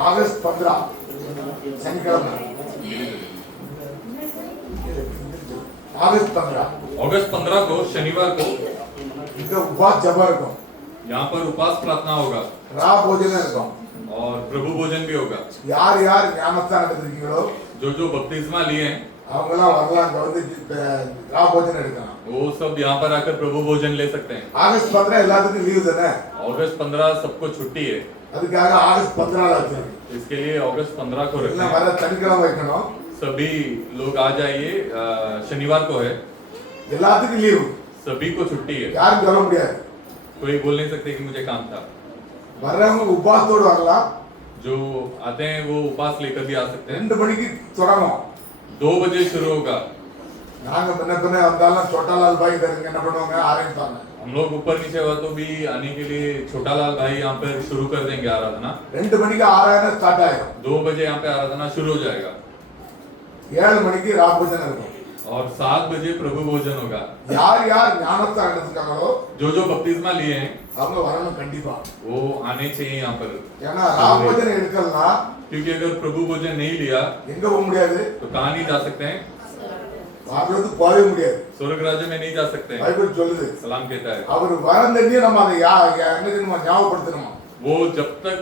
अगस्त 15 शनिக்கிழமை अगस्त 15 को शनिवार को इनका उपवास जबा இருக்கும் यहाँ पर उपवास प्रार्थना होगा ரா भोजन இருக்கும் और प्रभु भोजन भी होगा। யார் யார் ஞானஸ்தானம் எடுத்திருக்கீங்களோ जो बपतिस्मा लिए हैं அவங்களாம் வரலாம் இங்க வந்து ரா भोजन எடுக்கலாம் वो सब यहाँ पर आकर प्रभु भोजन ले सकते हैं। ஆகஸ்ட் 15 எல்லாத்துக்கும் லீவு தானே अगस्त 15 सबको छुट्टी है, அதுக்காக ஆகஸ்ட் 14 வச்சிருக்கேன் इसके लिए अगस्त 15 को रखते எல்லாம் हैं। வர சனிக்கிழமை வைக்கணும் सभी लोग आ जाइए, शनिवार को है, எல்லாத்துக்கும் லீவு सभी को छुट्टी है। யாரும் சொல்ல முடியாது कोई बोल नहीं सकते कि मुझे काम था। வர்றவங்க உபவாசத்தோடு வரலாம் जो आते हैं वो उपवास लेकर भी आ सकते हैं। 2 மணிக்கு தொடங்கும் 2 बजे शुरू होगा। நாங்க பின்ன வந்தாலும் छोटालाल भाई தருங்க என்ன பண்ணுவாங்க ஆரம்பிப்பாங்க हम लोग ऊपर नीचे हुआ तो भी आने के लिए छोटा लाल भाई यहाँ पर शुरू कर देंगे आराधना। 2 மணிக்கு ஆராதனை ஸ்டார்ட் ஆயிடும் 2 बजे यहाँ पे आराधना शुरू हो जाएगा 7 மணிக்கு ராபோஜனம் இருக்கும் और 7 बजे प्रभु भोजन होगा। யார் யார் ஞானஸ்தானம் எடுத்துக்காங்களோ जो बपतिस्मा लिए हैं அவங்க வரணும் கண்டிப்பா वो आने चाहिए यहाँ पर, ஏன்னா ராபோஜனம் எடுக்கலனா क्योंकि अगर प्रभु भोजन नहीं लिया எங்க போக முடியாது तो कहाँ नहीं जा सकते हैं? வாக்குறது போகவே முடியாது स्वर्ग राज्य में नहीं जा सकते हैं। பைபிள் சொல்லுது सलाम कहता है அவர் வரந்தே நம்ம அதை என்ன தெரியுமா ஞாபகப்படுத்தணும் वो जब तक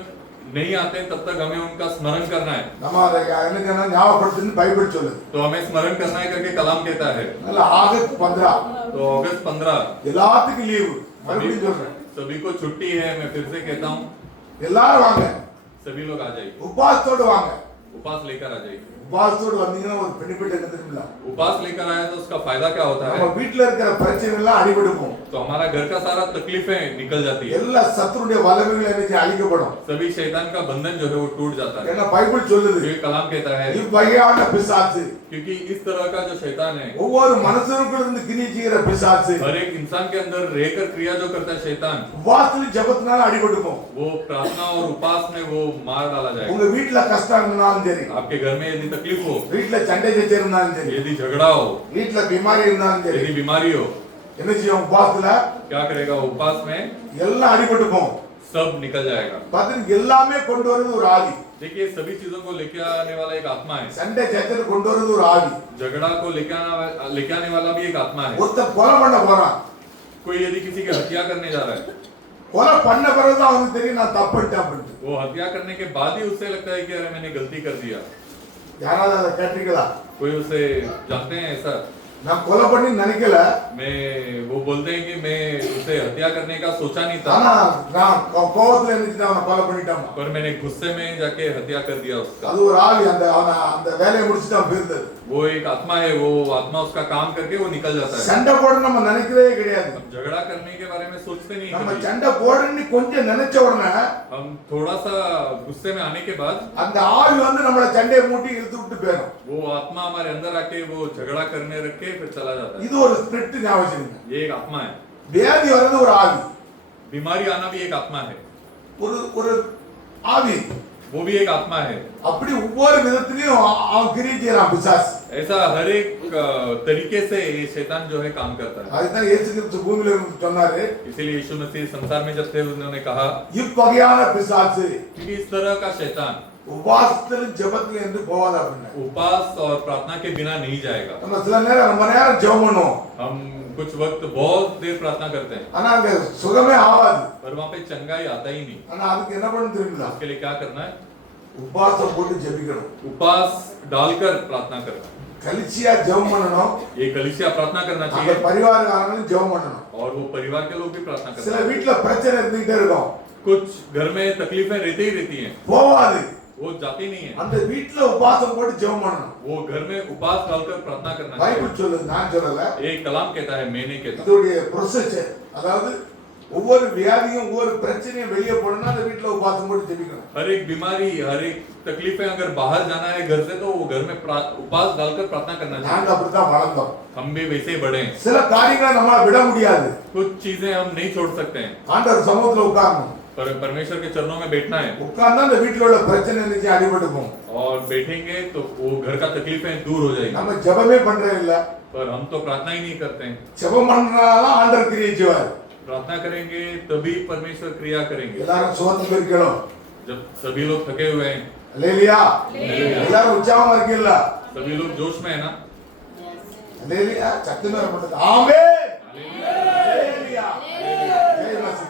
नहीं आते तब तक हमें उनका स्मरण करना है। நம்ம அதை என்ன செய்யணும் ஞாபகப்படுத்தணும் பைபிள் சொல்லுது तो हमें स्मरण करना है करके कलाम कहता है। நல்ல ஆகஸ்ட் 15 तो अगस्त 15 எல்லாத்துக்கும் லீவு மறுபடியும் சொல்றேன் सभी को छुट्टी है। मैं फिर से कहता हूँ எல்லாரும் வாங்க सभी लोग आ जाइए, உபவாசத்தோடு வாங்க उपवास लेकर आ जाइए। உபவாசத்தோடு வந்தீங்கன்னா ஒரு பெனிஃபிட் என்ன தெரியுமா उपवास लेकर आए तो उसका फायदा क्या होता நம்ம है? வீட்ல இருக்கிற பிரச்சனை எல்லாம் அடிபடுக்கும் तो हमारा घर का सारा तकलीफें निकल जाती है, எல்லா சத்துருடைய வல்லமைகள் என்ன அழிக்கப்படும் सभी शैतान का बंधन जो है वो टूट जाता है। ஏன்னா பைபிள் சொல்லுது ये कलाम कहता है இவ்வகையான பிசாசு क्योंकि इस तरह का जो शैतान है, ஒவ்வொரு மனுஷனுக்குள்ள இருந்து கிரியை செய்கிற பிசாசு हर एक इंसान के अंदर रहकर क्रिया जो करता है शैतान, உபவாசத்துல ஜெபத்தினால அடிபட்டுக்கும் वो प्रार्थना और उपवास में वो मार डाला जाएगा। உங்க வீட்ல கஷ்டம் இருந்தாலும் சரி आपके घर में यदि तकलीफ हो, வீட்ல சண்டை சச்சரவு இருந்தாலும் சரி यदि झगड़ा हो, வீட்ல बीमारी இருந்தாலும் சரி यदि बीमारी हो, என்ன செய்யும் உபவாசத்துல क्या करेगा? उपवास में எல்லாம் அடிபட்டுக்கும் सब निकल जाएगा। பாத்தீங்க எல்லாமே கொண்டு வரது ஒரு ஆவி देखिए सभी चीजों को लेके आने वाला एक आत्मा है, சண்டை சச்சரவு கொண்டு வரது ஒரு ஆவி झगड़ा को लेके आने वाला भी एक आत्मा है। ஒருத்தர் கொலை பண்ண போறான் कोई यदि किसी की हत्या करने जा रहा है, கொலை பண்ண பிறகுதான் அவனுக்கு தெரியும் நான் தப்புட்டேன் அப்படின்ட்டு वो हत्या करने के बाद ही उसे लगता है कि अरे मैंने गलती कर दिया। யாராவது அதை கேட்டீங்களா कोई उसे जानते हैं ऐसा? நான் கொலை பண்ணி நினைக்கல मैं वो बोलते हैं कि मैं उसे हत्या करने का सोचा नहीं था, ஆனா நான் கோவத்துல இருந்துச்சு அவனை கொலை பண்ணிட்டான் पर मैंने गुस्से में जाके हत्या कर दिया उसका। அது ஒரு ஆவி அந்த அந்த வேலையை முடிச்சுட்டு அவன் போயிருந்தது वो एक आत्मा है, वो आत्मा उसका काम करके वो निकल जाता है। சண்டை போட நம்ம நினைக்கிறதே கிடையாது हम झगड़ा करने के बारे में सोचते नहीं நம்ம कभी। சண்டை போடணும்னு கொஞ்சம் நினைச்ச உடனே हम थोड़ा सा गुस्से में आने के बाद அந்த ஆவி வந்து நம்மள சண்டையை மூட்டி இழுத்து விட்டு போயிடும் वो आत्मा हमारे अंदर आके वो झगड़ा करने रख के फिर चला जाता है। இது ஒரு ஸ்பிரிட் ஞாபகம் ये एक आत्मा है। வியாதி வர்றது ஒரு ஆவி बीमारी आना भी एक आत्मा है, ஒரு ஒரு ஆவி वो भी एक आत्मा है। அப்படி ஒவ்வொரு விதத்திலையும் அவன் கிரியை செய்யறான் பிசாசு ऐसा हर एक तरीके से ये शैतान जो है काम करता है। அதுதான் இயேசு கிறிஸ்து பூமியில இருந்து சொன்னாரு इसीलिए यीशु मसीह संसार में जब थे उन्होंने कहा இவ்வகையான பிசாசு कि इस तरह का शैतान உபவாசத்திலும் ஜெபத்திலும் இருந்து போவாத அப்படின்னா उपवास और प्रार्थना के बिना नहीं जाएगा। நம்ம சில நேரம் ரொம்ப நேரம் ஜெபம் பண்ணுவோம் हम कुछ वक्त बहुत देर प्रार्थना करते हैं ஆனா அங்க சுகமே ஆகாது पर वहां पे चंगाई आता ही नहीं। ஆனா அதுக்கு என்ன பண்ணணும் தெரியுங்களா उसके लिए क्या करना है? உபவாசம் போட்டு ஜெபிக்கணும் उपवास डालकर प्रार्थना करना। கலிச்சியா ஜெபம் பண்ணணும் ये कलीसिया प्रार्थना करना அந்த चाहिए பரிவாரங்களும் ஜெபம் பண்ணணும் और वो परिवार के लोग भी प्रार्थना சில करना। வீட்ல பிரச்சனை இருந்துட்டே இருக்கும் कुछ घर में तकलीफें रहती ही रहती हैं, போவாது वो जाती नहीं है। அந்த வீட்ல உபவாசம் போட்டு ஜெபம் பண்ணணும் वो घर में उपवास डालकर प्रार्थना करना चाहिए। பைபிள் சொல்லுது நான் சொல்லல एक कलाम कहता है, मैं नहीं कहता। இதோடைய ப்ரொசீஜர் அதாவது ஒவ்வொரு வியாதியும் ஒவ்வொரு பிரச்சனையும் வெளியே போடணும்னா அந்த வீட்ல உபவாசம் போட்டு ஜெபிக்கணும் हर एक बीमारी हर एक तकलीफें अगर बाहर जाना है घर से तो वो घर में उपवास डालकर प्रार्थना करना चाहिए। நாங்க அப்படித்தான் வளர்ந்தோம் हम भी वैसे ही बढ़े हैं। சில காரியங்களை நம்ம விட முடியாது कुछ चीजें हम नहीं छोड़ सकते हैं, ஆண்டவர் சமூகத்துல உட்காரணும் पर परमेश्वर के चरणों में बैठना है உட்கார்ந்தா அந்த வீட்ல உள்ள பிரச்சனை இருந்துச்சு அடிபட்டு போகும் और बैठेंगे तो वो घर का तकलीफें दूर हो जाएगी। நம்ம ஜெபமே பண்றே இல்ல पर हम तो प्रार्थना ही नहीं करते हैं। ஜெபம் பண்ணாதான் ஆண்டவர் கிரியை செய்வார் प्रार्थना करेंगे तभी परमेश्वर क्रिया करेंगे। எல்லாரும் சோர்ந்து போயிருக்கணும் जब सभी लोग थके हुए हैं, அல்லேலூயா எல்லாரும் உற்சாகமா இருக்கீங்களா सभी लोग जोश में है ना, அல்லேலூயா சத்தமே வர மாட்டேங்குது ஆமென் அல்லேலூயா ஜெய் மசீஹ்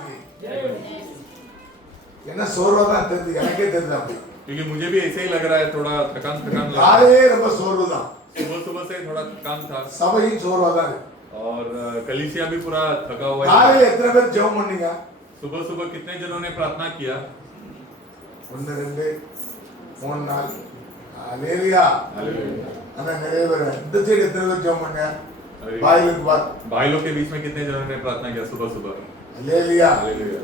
என்ன சோர்வா தான் தெரியுது எனக்கே தெரியுது அப்படி क्योंकि मुझे भी ऐसे ही लग रहा है, थोड़ा थकान लग रहा है। காலையே ரொம்ப சோர்வு தான் सुबह सुबह से थोड़ा थकान था சபையும் சோர்வா தான் இருக்கு और कलीसिया भी पूरा थका हुआ है। காலையில எத்தனை பேர் ஜெபம் பண்ணீங்க सुबह सुबह कितने जनों ने प्रार्थना किया? 1 2 3 4 அல்லேலூயா அண்ணா நிறைய பேர் இந்த சைடு எத்தனை பேர் ஜெபம் பண்ணீங்க பாயிலுக்கு பாத் भाई लोग के बीच में कितने जनों ने प्रार्थना किया सुबह सुबह? அல்லேலூயா हालेलुया।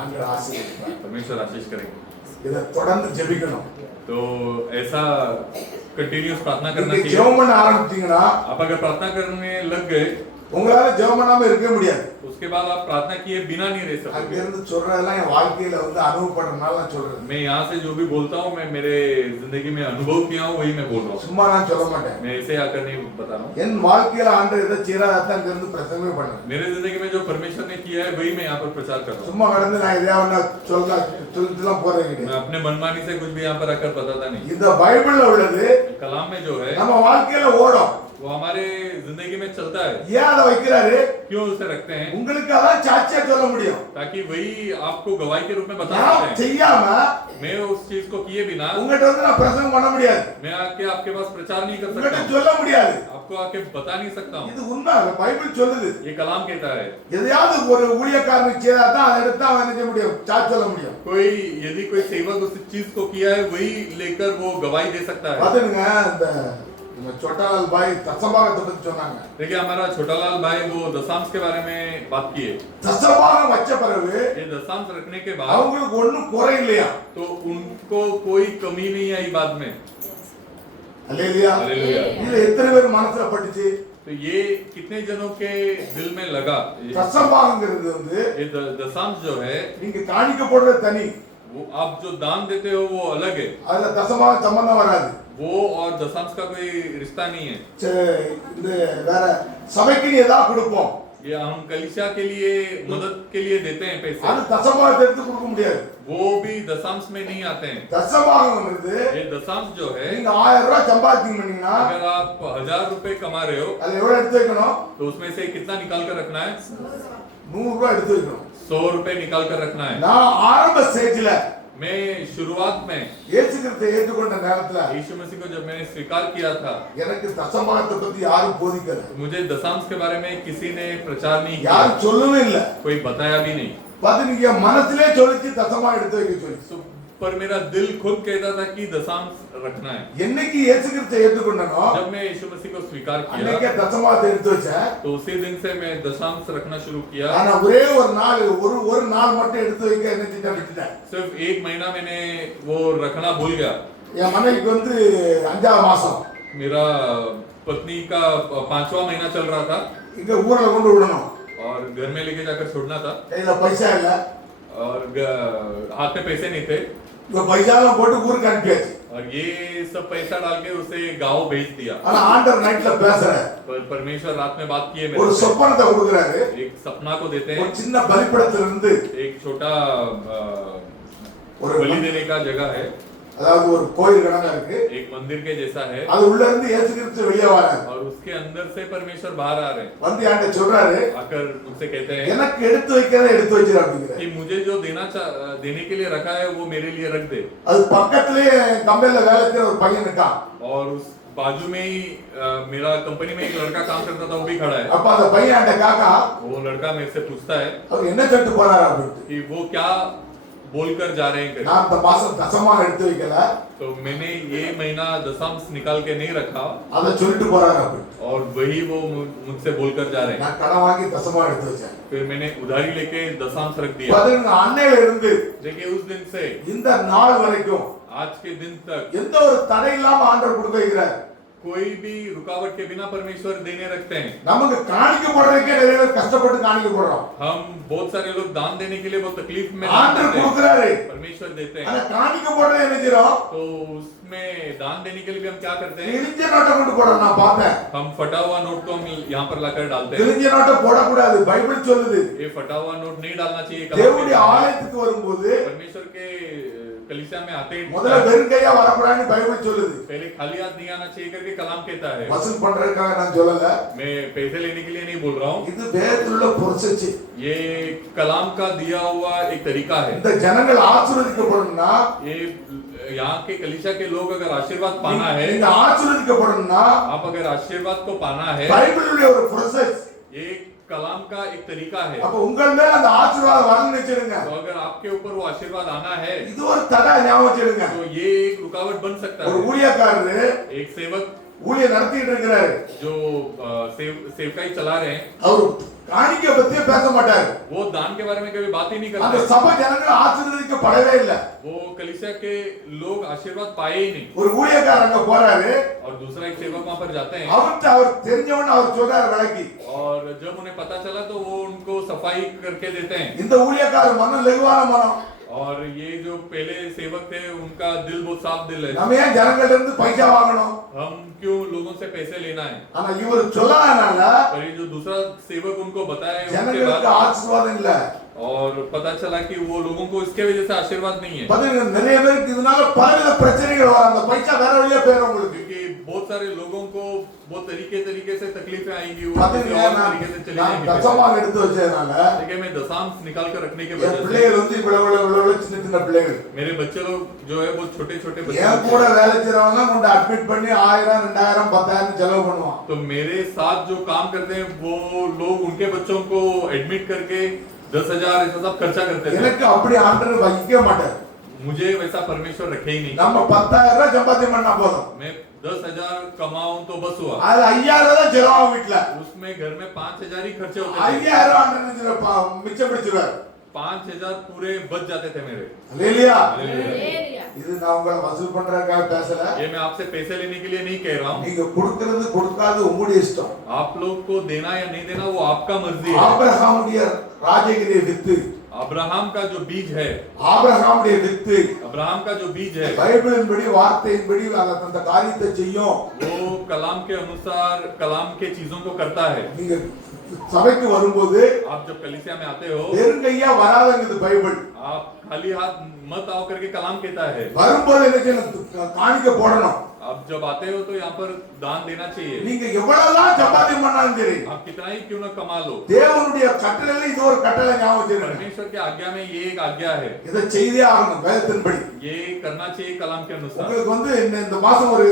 ஆண்டவர் ஆசீர்வதிப்பார் परमेश्वर आशीष करेंगे। இத தொடர்ந்து ஜெபிக்கணும் तो ऐसा कंटिन्यूस प्रार्थना करना நீங்க चाहिए। ஜெபம் பண்ண ஆரம்பிச்சீங்கன்னா आप अगर प्रार्थना करने लग गए, உங்களால ஜெபம் பண்ணாம இருக்கவே முடியாது उसके बाद आप प्रार्थना किए बिना नहीं रह அங்க सकते। இருந்து சொல்றதெல்லாம் என் வாழ்க்கையில வந்து அனுபவப்படுறதுனால நான் சொல்றேன் मैं यहाँ से जो भी बोलता हूँ, मैं मेरे जिंदगी में अनुभव किया हूँ वही मैं बोल रहा हूँ। சும்மா நான் சொல்ல மாட்டேன் मैं ऐसे आकर नहीं बता रहा हूँ। என் வாழ்க்கையில ஆண்டவர் எதை செய்யறாதான் அங்க இருந்து பிரசங்கமே பண்றேன் मेरे जिंदगी में जो परमेश्वर ने किया है वही मैं यहाँ पर प्रचार कर रहा हूँ। சும்மா கடந்து நான் எதையாவது சொல்லிட்டுலாம் போறேன் मैं கிடையாது अपने मनमानी से कुछ भी यहाँ पर आकर बताता नहीं। இந்த பைபிள்ல உள்ளது कलाम में जो है நம்ம வாழ்க்கையில ஓடும் वो हमारे जिंदगी में चलता है। ஏன் அதை வைக்கிறாரு क्यों उसे रखते हैं? உங்களுக்கு அதான் சாட்சியா சொல்ல முடியும் ताकि वही आपको गवाही के रूप में बता நான் सकते हैं। செய்யாம मैं उस चीज को किए बिना உங்ககிட்ட வந்து நான் பிரசங்கம் பண்ண முடியாது मैं आके आपके पास प्रचार नहीं कर உங்ககிட்ட सकता हूँ। சொல்ல முடியாது आपको आके बता नहीं सकता हूँ। இது உண்மை பைபிள் சொல்லுது ये कलाम कहता है எதையாவது ஒரு ஊழியக்காரனுக்கு செய்தா தான் அதை எடுத்து அவன் என்ன செய்ய முடியும் சாட்சி சொல்ல முடியும் कोई यदि कोई सेवक उस चीज को किया है वही लेकर वो गवाही दे सकता है। பாத்துங்க இந்த छोटालाल भाई தசபாகத்தை பத்தி சொன்னாங்க देखिए हमारा छोटालाल भाई वो दशांश के बारे में बात किए। தசபாகம் வச்ச பிறகு ये दशांश रखने के बाद அவங்களுக்கு ஒண்ணும் குறை இல்லையா तो उनको कोई कमी नहीं आई बाद में। அல்லேலூயா हालेलुया। இது எத்தனை பேர் மனசுல பட்டுச்சு तो ये कितने जनों के दिल में लगा? தசபாகங்கிறது வந்து ये दशांश जो है நீங்க காணிக்க போடுறது தனி वो आप जो दान देते हो वो अलग है। அதுல தசபாகம் சம்பந்தம் வராது वो और दशांश का कोई रिश्ता नहीं है। சரி, இந்த வேற சபைக்கு நீ ஏதாவது கொடுப்போம் ये हम कलीसिया के लिए मदद के लिए देते हैं पैसे, அது தசபாகத்தை எடுத்து கொடுக்க முடியாது वो भी दशांश में नहीं आते हैं। தசபாகம்ங்கிறது ये दशांश जो है நீங்க 1000 ரூபாய் சம்பாதிச்சீங்கன்னா अगर आप 1000 रुपए कमा रहे हो அதுல எவ்வளவு எடுத்து வைக்கணும் तो उसमें से कितना निकाल कर रखना है? 100 ரூபாய் எடுத்து வைக்கணும் 100 रुपए निकाल कर रखना है। நான் ஆரம்ப ஸ்டேஜ்ல मैं शुरुआत में இயேசு கிறிஸ்துவை ஏற்றுக்கொண்ட நேரத்துல यीशु मसीह को जब मैंने स्वीकार किया था, எனக்கு தசபாகத்தை பத்தி யாரும் போதிக்கல मुझे दशांश के बारे में किसी ने प्रचार नहीं किया, யாரும் சொல்லவே இல்ல कोई बताया भी नहीं। பாத்து நீங்க மனசுலயே சொல்லிச்சு தசமாக எடுத்து வைக்க சொல்லி तो पर मेरा दिल खुद कहता था कि दशांश रखना है। என்னைக்கு இயேசு கிறிஸ்துவை ஏற்றுக்கொண்டனோ जब मैं यीशु मसीह को स्वीकार किया அன்னைக்கே தசமாகத்தை எடுத்து வச்சேன் तो उसी दिन से मैं दशांश रखना शुरू किया। ஆனா ஒரே ஒரு நாள் ஒரு நாள் மட்டும் எடுத்து வைக்க என்ன செஞ்சா விட்டுட்டேன் सिर्फ एक महीना मैंने वो रखना भूल गया। என் மனைவிக்கு வந்து 5ஆம் மாசம் मेरा पत्नी का 5वां महीना चल रहा था இங்க ஊர்ல கொண்டு விடணும் और घर में लेके जाकर छोड़ना था கையில பைசா இல்ல और हाथ में पैसे नहीं थे இந்த பைசாலாம் போட்டு ஊருக்கு அனுப்பியாச்சு और ये सब पैसा डाल के उसे गांव भेज दिया। ஆனா ஆண்டவர் நைட்ல பேசுற पर परमेश्वर रात में बात किए ஒரு मेरे से। சொப்பனத்தை கொடுக்குறாரு एक सपना को देते ஒரு हैं, சின்ன பலிபீடத்துல இருந்து एक छोटा ஒரு बलि देने का जगह है, அதாவது ஒரு கோயில் கணக்கா இருக்கு एक मंदिर के जैसा है அது உள்ள இருந்து இயேசு கிறிஸ்து வெளியே வராரு और उसके अंदर से परमेश्वर बाहर आ रहे हैं। வந்து என்கிட்ட சொல்றாரு आकर मुझसे कहते हैं எனக்கு எடுத்து வைக்கிறத எடுத்து வச்சிரு அப்படிங்கிற कि मुझे जो देने के लिए रखा है वो मेरे लिए रख दे। அது பக்கத்திலேயே கம்பெனில வேலை செய்யற ஒரு பையன் இருக்கான் और उस बाजू में ही मेरा कंपनी में एक लड़का काम करता था, वो भी खड़ा है। அப்ப அந்த பையன் என்கிட்ட காக்கா वो लड़का मेरे से पूछता है அவர் என்ன சொல்லிட்டு போறாரு அப்படின்ட்டு कि वो क्या बोलकर जा रहे हैं करके। நான் இந்த மாசம் தசமாக எடுத்து வைக்கல तो मैंने ये महीना दशांश निकाल के नहीं रखा அதை சொல்லிட்டு போறாரு அப்படின்ட்டு और वही वो मुझसे बोलकर जा रहे हैं। நான் கடன் வாங்கி தசமாக எடுத்து வச்சேன் फिर मैंने उधारी लेके दशांश रख दिया। பாருங்க அன்னையில இருந்து देखिए उस दिन से இந்த நாள் வரைக்கும் आज के दिन तक எந்த ஒரு தடை இல்லாம ஆண்டவர் கொடுக்க வைக்கிறார் कोई भी रुकावट के बिना परमेश्वर देने रखते हैं। நமக்கு காணிக்க போடுறதுக்கே நிறைய பேர் கஷ்டப்பட்டு காணிக்க போடுறோம். हम बहुत सारे लोग दान देने के लिए बहुत तकलीफ में दान ஆண்டவர் करते हैं, கொடுக்கிறாரு. परमेश्वर देते அத हैं। காணிக்க போடுறது என்ன செய்றோம்? तो उसमें दान देने के लिए भी हम क्या करते हैं? கிழிஞ்ச நோட்டை கொண்டு போடுறோம். நான் பார்த்தேன். हम फटा हुआ नोट को हम यहाँ पर लाकर डालते हैं। கிழிஞ்ச நோட்டை போடக்கூடாது. பைபிள் சொல்லுது. ये फटा हुआ नोट नहीं डालना चाहिए। தேவனுடைய ஆலயத்துக்கு வரும்போது परमेश्वर के कलीसिया में आते ही முதல்ல வெறும் கையா வரக்கூடாதுன்னு பைபிள் சொல்லுது. पहले खाली हाथ नहीं आना चाहिए करके कलाम कहता है। வசூல் பண்றதுக்காக நான் சொல்லல. मैं पैसे लेने के लिए नहीं बोल रहा हूँ। இது வேதத்தில் உள்ள ப்ரோசஸ். ये कलाम का दिया हुआ एक तरीका है। இந்த ஜனங்கள் ஆசீர்வதிக்கப்படணும்னா ये यहाँ के कलीसिया के लोग अगर आशीर्वाद पाना है, நீங்க ஆசீர்வதிக்கப்படணும்னா आप अगर आशीर्वाद को पाना है, பைபிளுடைய ஒரு ப்ரோசஸ். ये कलाम का एक तरीका है। அப்ப உங்கள் மேல அந்த ஆசீர்வாதம் வரணும்னு வெச்சிடுங்க. तो अगर आपके ऊपर वो आशीर्वाद आना है, இது ஒரு தடை ஞாபகம் வச்சிடுங்க. तो ये एक रुकावट बन सकता ஒரு है। ஊழியக்காரரு एक सेवक ஊழியம் நடத்திட்டு இருக்கிறாரு. जो सेवकाई चला रहे हैं, அவர் காணிக்க பத்தியே பேச மாட்டாரு. वो दान के बारे में कभी बात ही नहीं அந்த करते। சபை ஜனங்கள் ஆசீர்வதிக்கப்படவே இல்ல. वो कलीसिया के लोग आशीर्वाद पाए ही नहीं। ஒரு ஊழியக்காரர் அங்க போறாரு. और दूसरा एक सेवक वहां पर जाते हैं, அவர்ட்ட அவர் தெரிஞ்சவன அவர் சொல்றாரு விளக்கி. और जब उन्हें पता चला तो वो उनको सफाई करके देते हैं। இந்த ஊழியக்காரர் மனம் லெகுவான மனம். और ये जो पहले सेवक थे उनका दिल बहुत साफ दिल है। நம்ம ஏன் ஜனங்கள்ட்ட இருந்து பைசா வாங்கணும்? हम क्यों लोगों से पैसे लेना है? ஆனா இவர் சொல்லாதனால पर ये जो दूसरा सेवक उनको बताया उनके ஜனங்களுக்கு बाद, ஆசீர்வாதம் இல்ல. और पता चला कि वो लोगों को इसके वजह से आशीर्वाद नहीं है। பாத்தீங்க நிறைய பேருக்கு இதனால பலவித பிரச்சனைகள் வரும். அந்த பைசா வேற வழியா போயிடும் உங்களுக்கு. क्योंकि बहुत सारे लोगों को बहुत तरीके से तकलीफें आएंगी, वो किसी பாத்தீங்க और तरीके से चले நான் जाएंगे। தசமாக எடுத்து வச்சதுனால देखिए मैं दशांश निकाल कर रखने के என் वजह से பிள்ளைகள் வந்து இவ்வளவு சின்ன சின்ன பிள்ளைகள் मेरे बच्चे लोग जो है बहुत छोटे छोटे बच्चे என் लोग கூட हैं। வேலை செய்றவங்க கொண்டு அட்மிட் பண்ணி 1000 2000 10000 செலவு பண்ணுவான். तो मेरे साथ जो काम करते हैं वो लोग उनके बच्चों को एडमिट करके 10,000 ऐसा सब खर्चा करते थे। எனக்கு அப்படி ஆண்டவர் வைக்க மாட்டார். मुझे वैसा परमेश्वर रखे ही नहीं। நம்ம 10000 ரூபாய் சம்பாத்தியம் பண்ணா போதும். मैं 10,000 कमाऊं तो बस हुआ। அது 5000 தான் செலவாகும் வீட்ல. उसमें घर में 5,000 ही खर्चे होते थे। 5000 ஆண்டவர் மிச்சம் பிடிச்சிருவார். 5,000 पूरे बच जाते थे मेरे। அல்லேலூயா. Hallelujah. இது நான் உங்களை வசூல் பண்றதுக்காக பேசல. ये मैं आपसे पैसे लेने के लिए नहीं कह रहा हूँ। நீங்க கொடுக்கிறது கொடுக்காது உங்களுடைய இஷ்டம். आप लोग को देना या नहीं देना वो आपका मर्जी है। ஆபிரகாமுடைய ராஜகிரிய வித்து, अब्राहम का जो बीज है, ஆபிரகாமுடைய வித்து अब्राहम का जो बीज है, பைபிளின்படி வார்த்தையின்படி அந்த காரியத்தை செய்யும். वो कलाम के अनुसार कलाम के चीजों को करता है। நீங்க சபைக்கு வரும்போது आप जब कलीसिया में आते हो, வெறுங்கையா வராதங்குது பைபிள். आप खाली हाथ मत आओ करके कलाम कहता है। வரும்போது என்ன செய்யணும்? காணிக்க போடணும். आप जब आते हो तो यहाँ पर दान देना चाहिए। நீங்க எவ்வளவுதான் சம்பாத்தியம் பண்ணாலும் சரி, आप कितना ही क्यों ना कमा लो, தேவனுடைய கட்டளையில இது ஒரு கட்டளை ஞாபகம் வச்சிருக்கணும். परमेश्वर की आज्ञा में ये एक आज्ञा है। இதை செய்தே ஆகணும் வேதத்தின்படி. ये करना चाहिए कलाम के अनुसार। உங்களுக்கு வந்து இந்த மாசம் ஒரு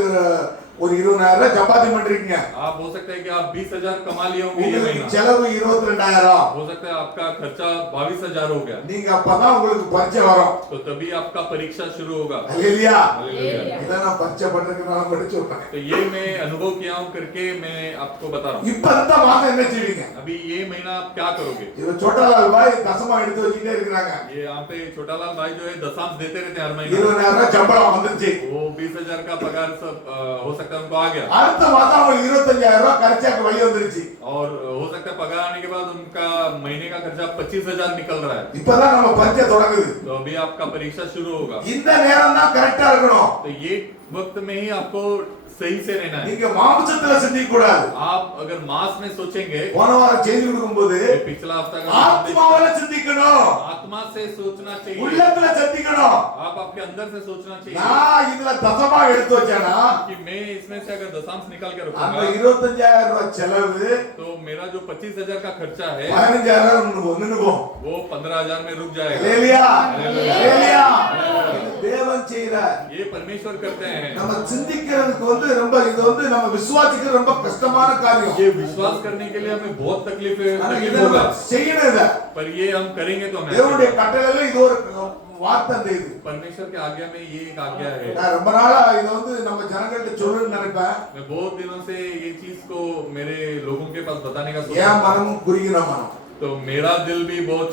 20000 ரூபாய் சம்பாத்தியம் பண்றீங்க. आप हो सकता है कि आप 20,000 कमा लिए होंगे ये உங்களுக்கு महीना, செலவு 22000. हो सकता है आपका खर्चा 22,000 हो गया, நீங்க அப்பதான் உங்களுக்கு பரீட்சை வரும். तो तभी आपका परीक्षा शुरू होगा। அல்லேலூயா. हालेलुया। இத நான் பரீட்சை பண்றதுனால மட்டும் சொல்றேன். तो ये मैं अनुभव किया हूँ करके मैं आपको बता रहा हूँ। இப்ப இந்த மாசம் என்ன செய்வீங்க? अभी ये महीना आप क्या करोगे? இது छोटालाल भाई தசமா எடுத்து வச்சிட்டே இருக்காங்க. ये यहाँ पे छोटालाल भाई जो है दशांश देते रहते हैं हर महीने। 20000 ரூபாய் சம்பளம் வந்துருச்சு. वो 20,000 का पगार सब हो सकता है उनको आ गया, அடுத்த மாசம் உங்களுக்கு 25000 ரூபாய் खर्चाக்கு வழி வந்துருச்சு. और हो सकता है पगार आने के बाद उनका महीने का खर्चा 25,000 निकल रहा है। இப்பதான் நம்ம பரீட்சை தொடங்குது. तो अभी आपका परीक्षा शुरू होगा। இந்த நேரம் தான் கரெக்டா இருக்கணும். तो ये वक्त में ही आपको सही से रहना है। நீங்க மாம்சத்துல சிந்திக்க கூடாது. आप अगर मास में सोचेंगे, போன வாரம் செய்தி கொடுக்கும்போது पिछला हफ्ता का ஆத்மாவில சிந்திக்கணும். आत्मा से सोचना चाहिए, உள்ளத்துல சிந்திக்கணும். आप आपके अंदर से सोचना चाहिए நான் இதுல தசமா எடுத்து வச்சேனா कि मैं इसमें से अगर दशांश निकाल के அந்த रखूंगा 25000 ரூபாய் செலவு तो मेरा जो 25,000 का खर्चा है 15000 நின்னுக்கும். वो 15,000 में रुक जाएगा। அல்லேலூயா. அல்லேலூயா. அல்லேலூயா. இது தேவன் செய்யற. ये परमेश्वर करते हैं। நம்ம சிந்திக்கிறதுக்கு வந்து ரொம்ப இது வந்து நம்ம விசுவாசிக்கிறது ரொம்ப கஷ்டமான காரியம். ये विश्वास करने के लिए हमें बहुत तकलीफ ஆனா இத होगा, நம்ம செய்யணும் இத. पर ये हम करेंगे तो हमें தேவனுடைய கட்டளையில இது ஒரு வார்த்தை அந்த இது. परमेश्वर के आज्ञा में ये एक आज्ञा है। நான் ரொம்ப நாளா இத வந்து நம்ம ஜனங்கள்ட்ட சொல்லணும்னு நினைப்பேன். मैं बहुत दिनों से ये चीज को मेरे लोगों के पास बताने का सोच ஏன் रहा था। மனமும் குறுகின மனம். तो मेरा दिल भी बहुत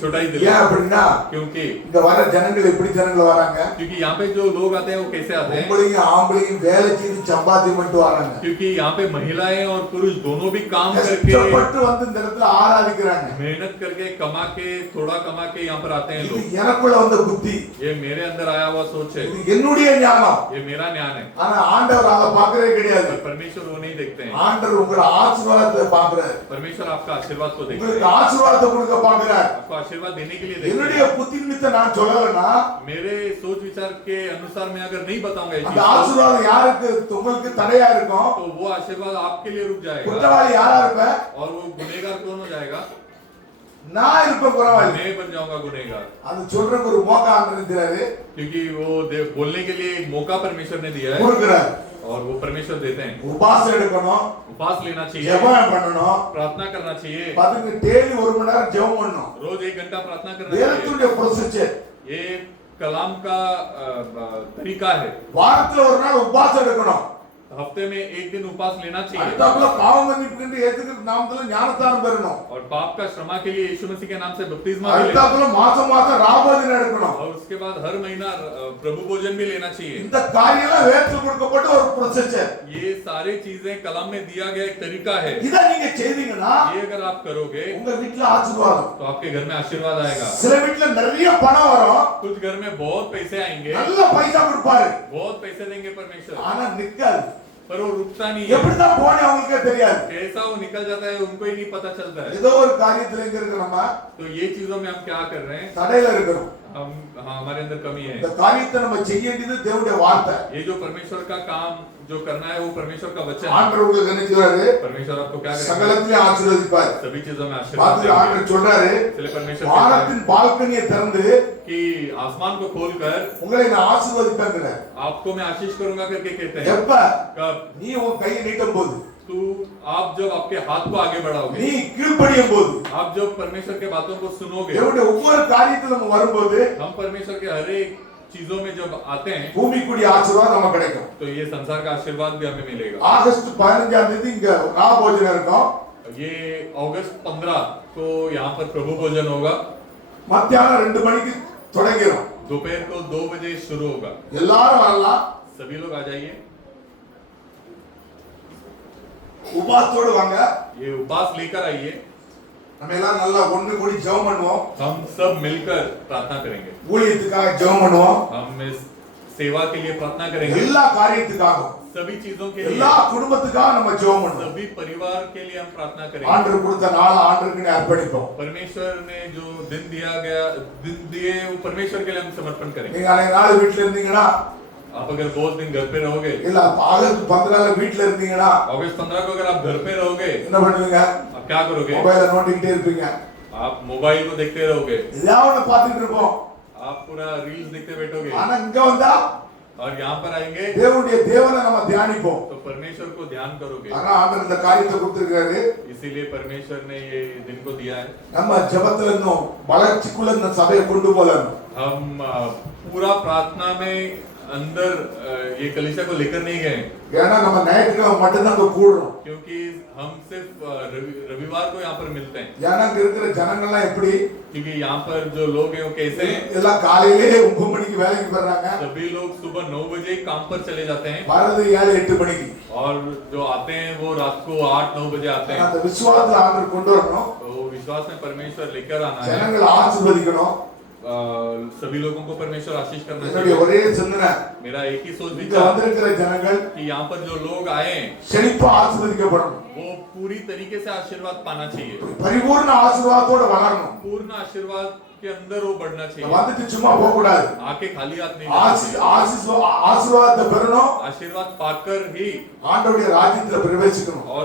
छोटाई दिल ஏன் அப்படின்னா क्योंकि இங்க வர ஜனங்கள் எப்படி ஜனங்கள் வராங்க क्योंकि यहाँ पे जो लोग आते हैं वो कैसे आते हैं உங்களையும் ஆம்பளையும் வேலை செய்து சம்பாத்தியம் பண்ணிட்டு வராங்க क्योंकि यहाँ पे महिलाएं और पुरुष दोनों भी काम करके கஷ்டப்பட்டு வந்து இந்த இடத்துல ஆராதிக்கிறாங்க मेहनत करके कमा के थोड़ा कमा के यहाँ पर आते हैं இது लोग எனக்குள்ள வந்த புத்தி ये मेरे अंदर आया हुआ सोच है இது என்னுடைய ஞானம் ये मेरा ज्ञान है ஆனா ஆண்டவர் அதை பார்க்கவே கிடையாது पर परमेश्वर वो नहीं देखते हैं ஆண்டவர் உங்களை ஆசீர்வாதத்தை பார்க்கிறார் परमेश्वर आपका आशीर्वाद को देखते உங்களுக்கு हैं ஆசீர்வாதத்தை கொடுக்க பார்க்கிறார் आपको आशीर्वाद देने के लिए देखते என்னுடைய हैं புத்தி நிமித்த நான் சொல்லலனா मेरे सोच विचार के अनुसार मैं अगर नहीं बताऊंगा ये அந்த चीज को, ஆசீர்வாதம் யாருக்கு உங்களுக்கு தடையா இருக்கும் तो वो आशीर्वाद आपके लिए रुक जाएगा குற்றவாளி யாரா இருப்ப और वो गुनहगार कौन हो जाएगा நான் இருப்ப குற்றவாளி मैं बन जाऊंगा गुनहगार அது சொல்றதுக்கு ஒரு மோக்கா ஆண்டவர் இருக்கிறாரு क्योंकि वो बोलने के लिए एक मौका परमेश्वर ने दिया है கொடுக்கிறார் और वो परमेश्वर देते हैं உபாசம் எடுக்கணும் उपवास लेना चाहिए ஜெபம் பண்ணணும் प्रार्थना करना चाहिए பாத்துங்க டெய்லி 1 மணி நேரம் ஜெபம் பண்ணணும் रोज 1 घंटा प्रार्थना करना चाहिए வேதத்துடைய ப்ரொசீஜர் ये कलाम का तरीका है வாரத்துல ஒரு நாள் உபாசம் எடுக்கணும் हफ्ते में एक दिन उपवास लेना चाहिए அடுத்தாப்புல பாவ மன்னிப்புக்கு ஏத்துக்கிற நாமத்துல ஞானத்தானம் பெறணும் और पाप का क्षमा के लिए यीशु मसीह के नाम से बपतिस्मा भी लेना அடுத்தாப்புல மாசம் மாசம் ராபோஜனம் எடுக்கணும் और उसके बाद हर महीना प्रभु भोजन भी लेना चाहिए இந்த காரியெல்லாம் வேதத்துல கொடுக்கப்பட்ட ஒரு ப்ரொசீஜர் ये सारे चीजें कलाम में दिया गया एक तरीका है இத நீங்க செய்தீங்கன்னா ये अगर आप करोगे உங்க வீட்ல ஆசீர்வாதம் तो आपके घर में आशीर्वाद आएगा சில வீட்ல நிறைய பணம் வரும் कुछ घर में बहुत पैसे आएंगे நல்ல பைசா கொடுப்பாரு बहुत पैसे देंगे परमेश्वर ஆனா நிக்காது पर वो रुकता नहीं है எப்படிதான் போனே அவங்களுக்கே தெரியாது कैसा वो निकल जाता है उनको ही नहीं पता चलता है ஏதோ ஒரு காரியத்துல எங்க இருக்கு நம்ம तो ये चीजों में हम क्या कर रहे हैं தடையில இருக்கிறோம் हम हमारे अंदर कमी है இந்த காரியத்தை நம்ம செய்ய வேண்டியது தேவனுடைய வார்த்தை ये जो परमेश्वर का काम जो करना है वो परमेश्वर का वचन है ஆண்டவர் உங்களுக்கு என்ன செய்வாரு परमेश्वर आपको क्या करेगा சகலத்திலே ஆசீர்வதிப்பார் सभी चीजों में आशीर्वाद பாத்து देंगे ஆண்டவர் சொல்றாரு इसलिए परमेश्वर कहता है வானத்தின் பால்கனியை திறந்து कि आसमान को खोलकर உங்களை நான் ஆசீர்வதிப்பேங்கற आपको मैं आशीष करूंगा करके कहते हैं எப்ப कब நீ உன் கையை நீட்டும் போது तू आप जब आपके हाथ को आगे बढ़ाओगे நீ கீழ்ப்படியும் போது आप जब परमेश्वर के बातों को सुनोगे தேவனுடைய ஒவ்வொரு காரியத்திலும் நம்ம வரும்போது हम परमेश्वर के हर एक चीजों में जब आते हैं பூமிக்குரிய ஆசீர்வாதம் நமக்கு கிடைக்கும் तो ये संसार का आशीर्वाद भी हमें मिलेगा ஆகஸ்ட் 15ஆம் தேதி இங்க ராபோஜனம் இருக்கும் ये अगस्त 15 को यहाँ पर प्रभु भोजन होगा மத்தியானம் 2 மணிக்கு தொடங்கிரும் दोपहर को 2 बजे शुरू होगा எல்லாரும் வரலாம் सभी लोग आ जाइए உபாசத்தோடு வாங்க ये उपवास लेकर आइए நம்ம எல்லாரும் நல்லா ஒண்ணு கூடி ஜெபம் பண்ணுவோம் हम सब मिलकर प्रार्थना करेंगे ஊழியத்துக்காக ஜெபம் பண்ணுவோம் हम इस सेवा के लिए प्रार्थना करेंगे எல்லா காரியத்துக்காகவும் सभी चीजों के लिए எல்லா குடும்பத்துக்காக நம்ம ஜெபம் பண்ணுவோம் सभी परिवार के लिए हम प्रार्थना करेंगे ஆண்டவர் கொடுத்த நாள ஆண்டவருக்கு அர்ப்பணிப்போம் परमेश्वर ने जो दिन दिया गया दिन दिए वो परमेश्वर के लिए हम समर्पण करेंगे நீங்க அன்னைக்கு நாள் வீட்ல இருந்தீங்கன்னா आप अगर बहुत दिन घर पे रहोगे இல்ல ஆகஸ்ட் 15 வீட்ல இருந்தீங்கன்னா अगस्त 15 को अगर आप घर पे रहोगे என்ன பண்ணுவீங்க आप क्या करोगे மொபைல நோண்டிக்கிட்டே இருப்பீங்க आप मोबाइल को देखते रहोगे எதாவது பார்த்துட்டு இருப்போம் आप पूरा रील्स देखते बैठोगे ஆனா இங்க வந்தா और यहाँ पर आएंगे தேவனுடைய தேவனை நம்ம தியானிப்போம் तो परमेश्वर को ध्यान करोगे ஆனா ஆண்டவர் இந்த காரியத்தை கொடுத்திருக்காரு इसीलिए परमेश्वर ने ये दिन को दिया है நம்ம ஜெபத்துல இருந்தோம் வளர்ச்சிக்குள்ள இந்த சபையை கொண்டு போலாம் हम पूरा प्रार्थना में अंदर ये कलीसिया को लेकर नहीं गए ஏன்னா நம்ம ஞாயிற்றுக்கிழமை மட்டும்தான் அங்க கூடுறோம் क्योंकि हम सिर्फ रविवार को यहाँ पर मिलते हैं ஏன்னா இங்க இருக்கிற ஜனங்கள்லாம் எப்படி क्योंकि यहाँ पर जो लोग हैं वो कैसे हैं எல்லாம் காலையிலே 9 மணிக்கு வேலைக்கு போறாங்க सभी लोग सुबह 9 बजे काम पर चले जाते हैं வரது 7-8 மணிக்கு और जो आते हैं वो रात को 8-9 बजे आते हैं அந்த விசுவாசத்தை ஆண்டவர் கொண்டு வரணும் तो विश्वास में परमेश्वर लेकर आना है ஜனங்களை ஆசீர்வதிக்கணும் सभी लोगों को परमेश्वर आशीष करना என்னுடைய चाहिए ஒரே சிந்தனை मेरा एक ही सोच இங்க विचार வந்திருக்கிற ஜனங்கள் कि यहाँ पर जो लोग आए हैं செழிப்பா ஆசீர்வதிக்கப்படணும் वो पूरी तरीके से आशीर्वाद पाना चाहिए பரிபூர்ண ஆசீர்வாதத்தோட வளரணும் पूर्ण आशीर्वाद के अंदर वो बढ़ना चाहिए வந்துட்டு சும்மா போக கூடாது आके खाली हाथ नहीं जाना चाहिए। ஆசீர்வாதத்தை பெறணும் आशीर्वाद पाकर ही ஆண்டவருடைய ராஜ்யத்துல பிரவேசிக்கணும் और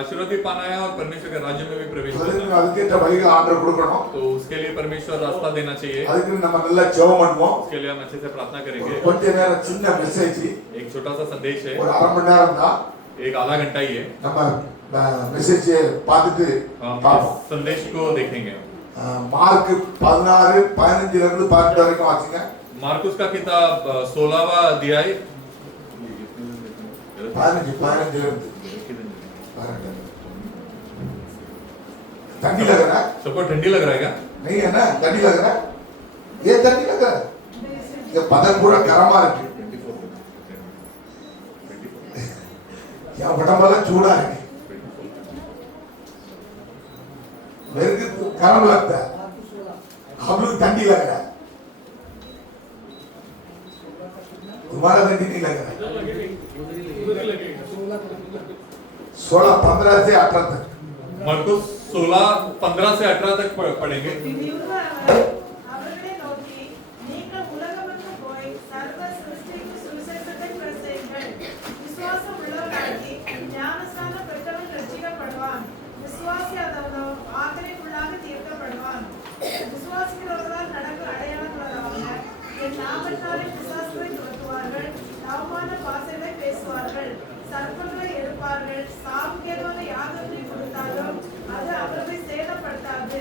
आशीर्वाद भी पाना है और परमेश्वर के राज्य में भी प्रवेश करना அதுக்கு है அதுக்கேற்ற வழிகள் ஆண்டவர் கொடுக்கணும் तो उसके लिए परमेश्वर रास्ता देना चाहिए அதுக்கு நம்ம நல்லா ஜெபம் பண்ணுவோம் उसके लिए हम अच्छे से प्रार्थना करेंगे கொஞ்ச நேரம் சின்ன மெசேஜ் एक छोटा सा संदेश है ஒரு அரை மணி நேரம் தான் एक आधा घंटा ही है நம்ம மெசேஜ் பார்த்துட்டு हम பார்ப்போம் इस संदेश को देखेंगे மார்க் 16 15 ல இருந்து 18 வரைக்கும் வாசிங்க मार्कुस का किताब 16वां अध्याय 15 ல இருந்து 18 ठंडी लग रहा है सबको ठंडी लग रहा है क्या नहीं है ना, तड़ी लग रहा है, ये तड़ी लग रहा है, ये बदन पूरा गरमा है, यहाँ बड़ा वाला चूड़ा है, मेरे को गरम लगता है, हम लोग ठंडी लग रहा है, तुम्हारा ठंडी नहीं लग रहा है। 16-15 से 18 तक मरकुस 16-15 से 18 तक पढ़ेंगे। சர்ப்பங்களை எடுப்பார்கள், சாவுக்கேதுவான யாதொன்றை கொடுத்தாலும் அது அவர்களை சேதப்படுத்தாது.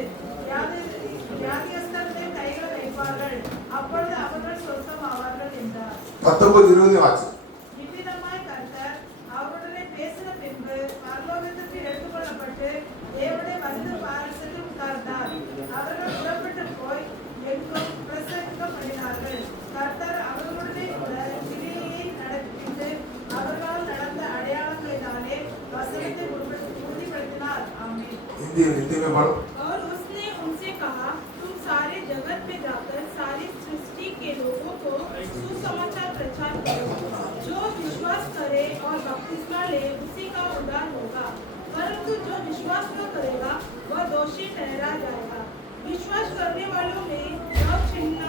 வியாதியஸ்தர்களை கைகளை வைப்பார்கள், அப்பொழுது அவர்கள் சொஸ்தமாவார்கள் என்றார். 19-20 வாசி. இவ்விதமாய் கர்த்தர் அவருடனே பேசின பின்பு பரலோகத்திற்கு எடுத்துக்கொள்ளப்பட்டு தேவனுடைய வலது பாரசத்தில் உட்கார்ந்தார். அவர்கள் புறப்பட்டு போய் எங்கும் பிரசங்கம் பண்ணினார்கள். கர்த்தர் அவர்களுடனே கூட கிரியையை நடப்பித்து அவர்களால் நடந்த அடையாளங்களினாலே வசனத்தை உறுதிப்படுத்தினார். ஆமென். हिंदी में पढ़ो। और उसने उनसे कहा, तुम सारे जगत में जाकर सारी सृष्टि के लोगों को सुसमाचार प्रचार करो। जो विश्वास करे और बपतिस्मा ले उसी का उद्धार होगा, परंतु जो विश्वास न करेगा वह दोषी ठहरा जाएगा। विश्वास करने वालों में यह चिन्ह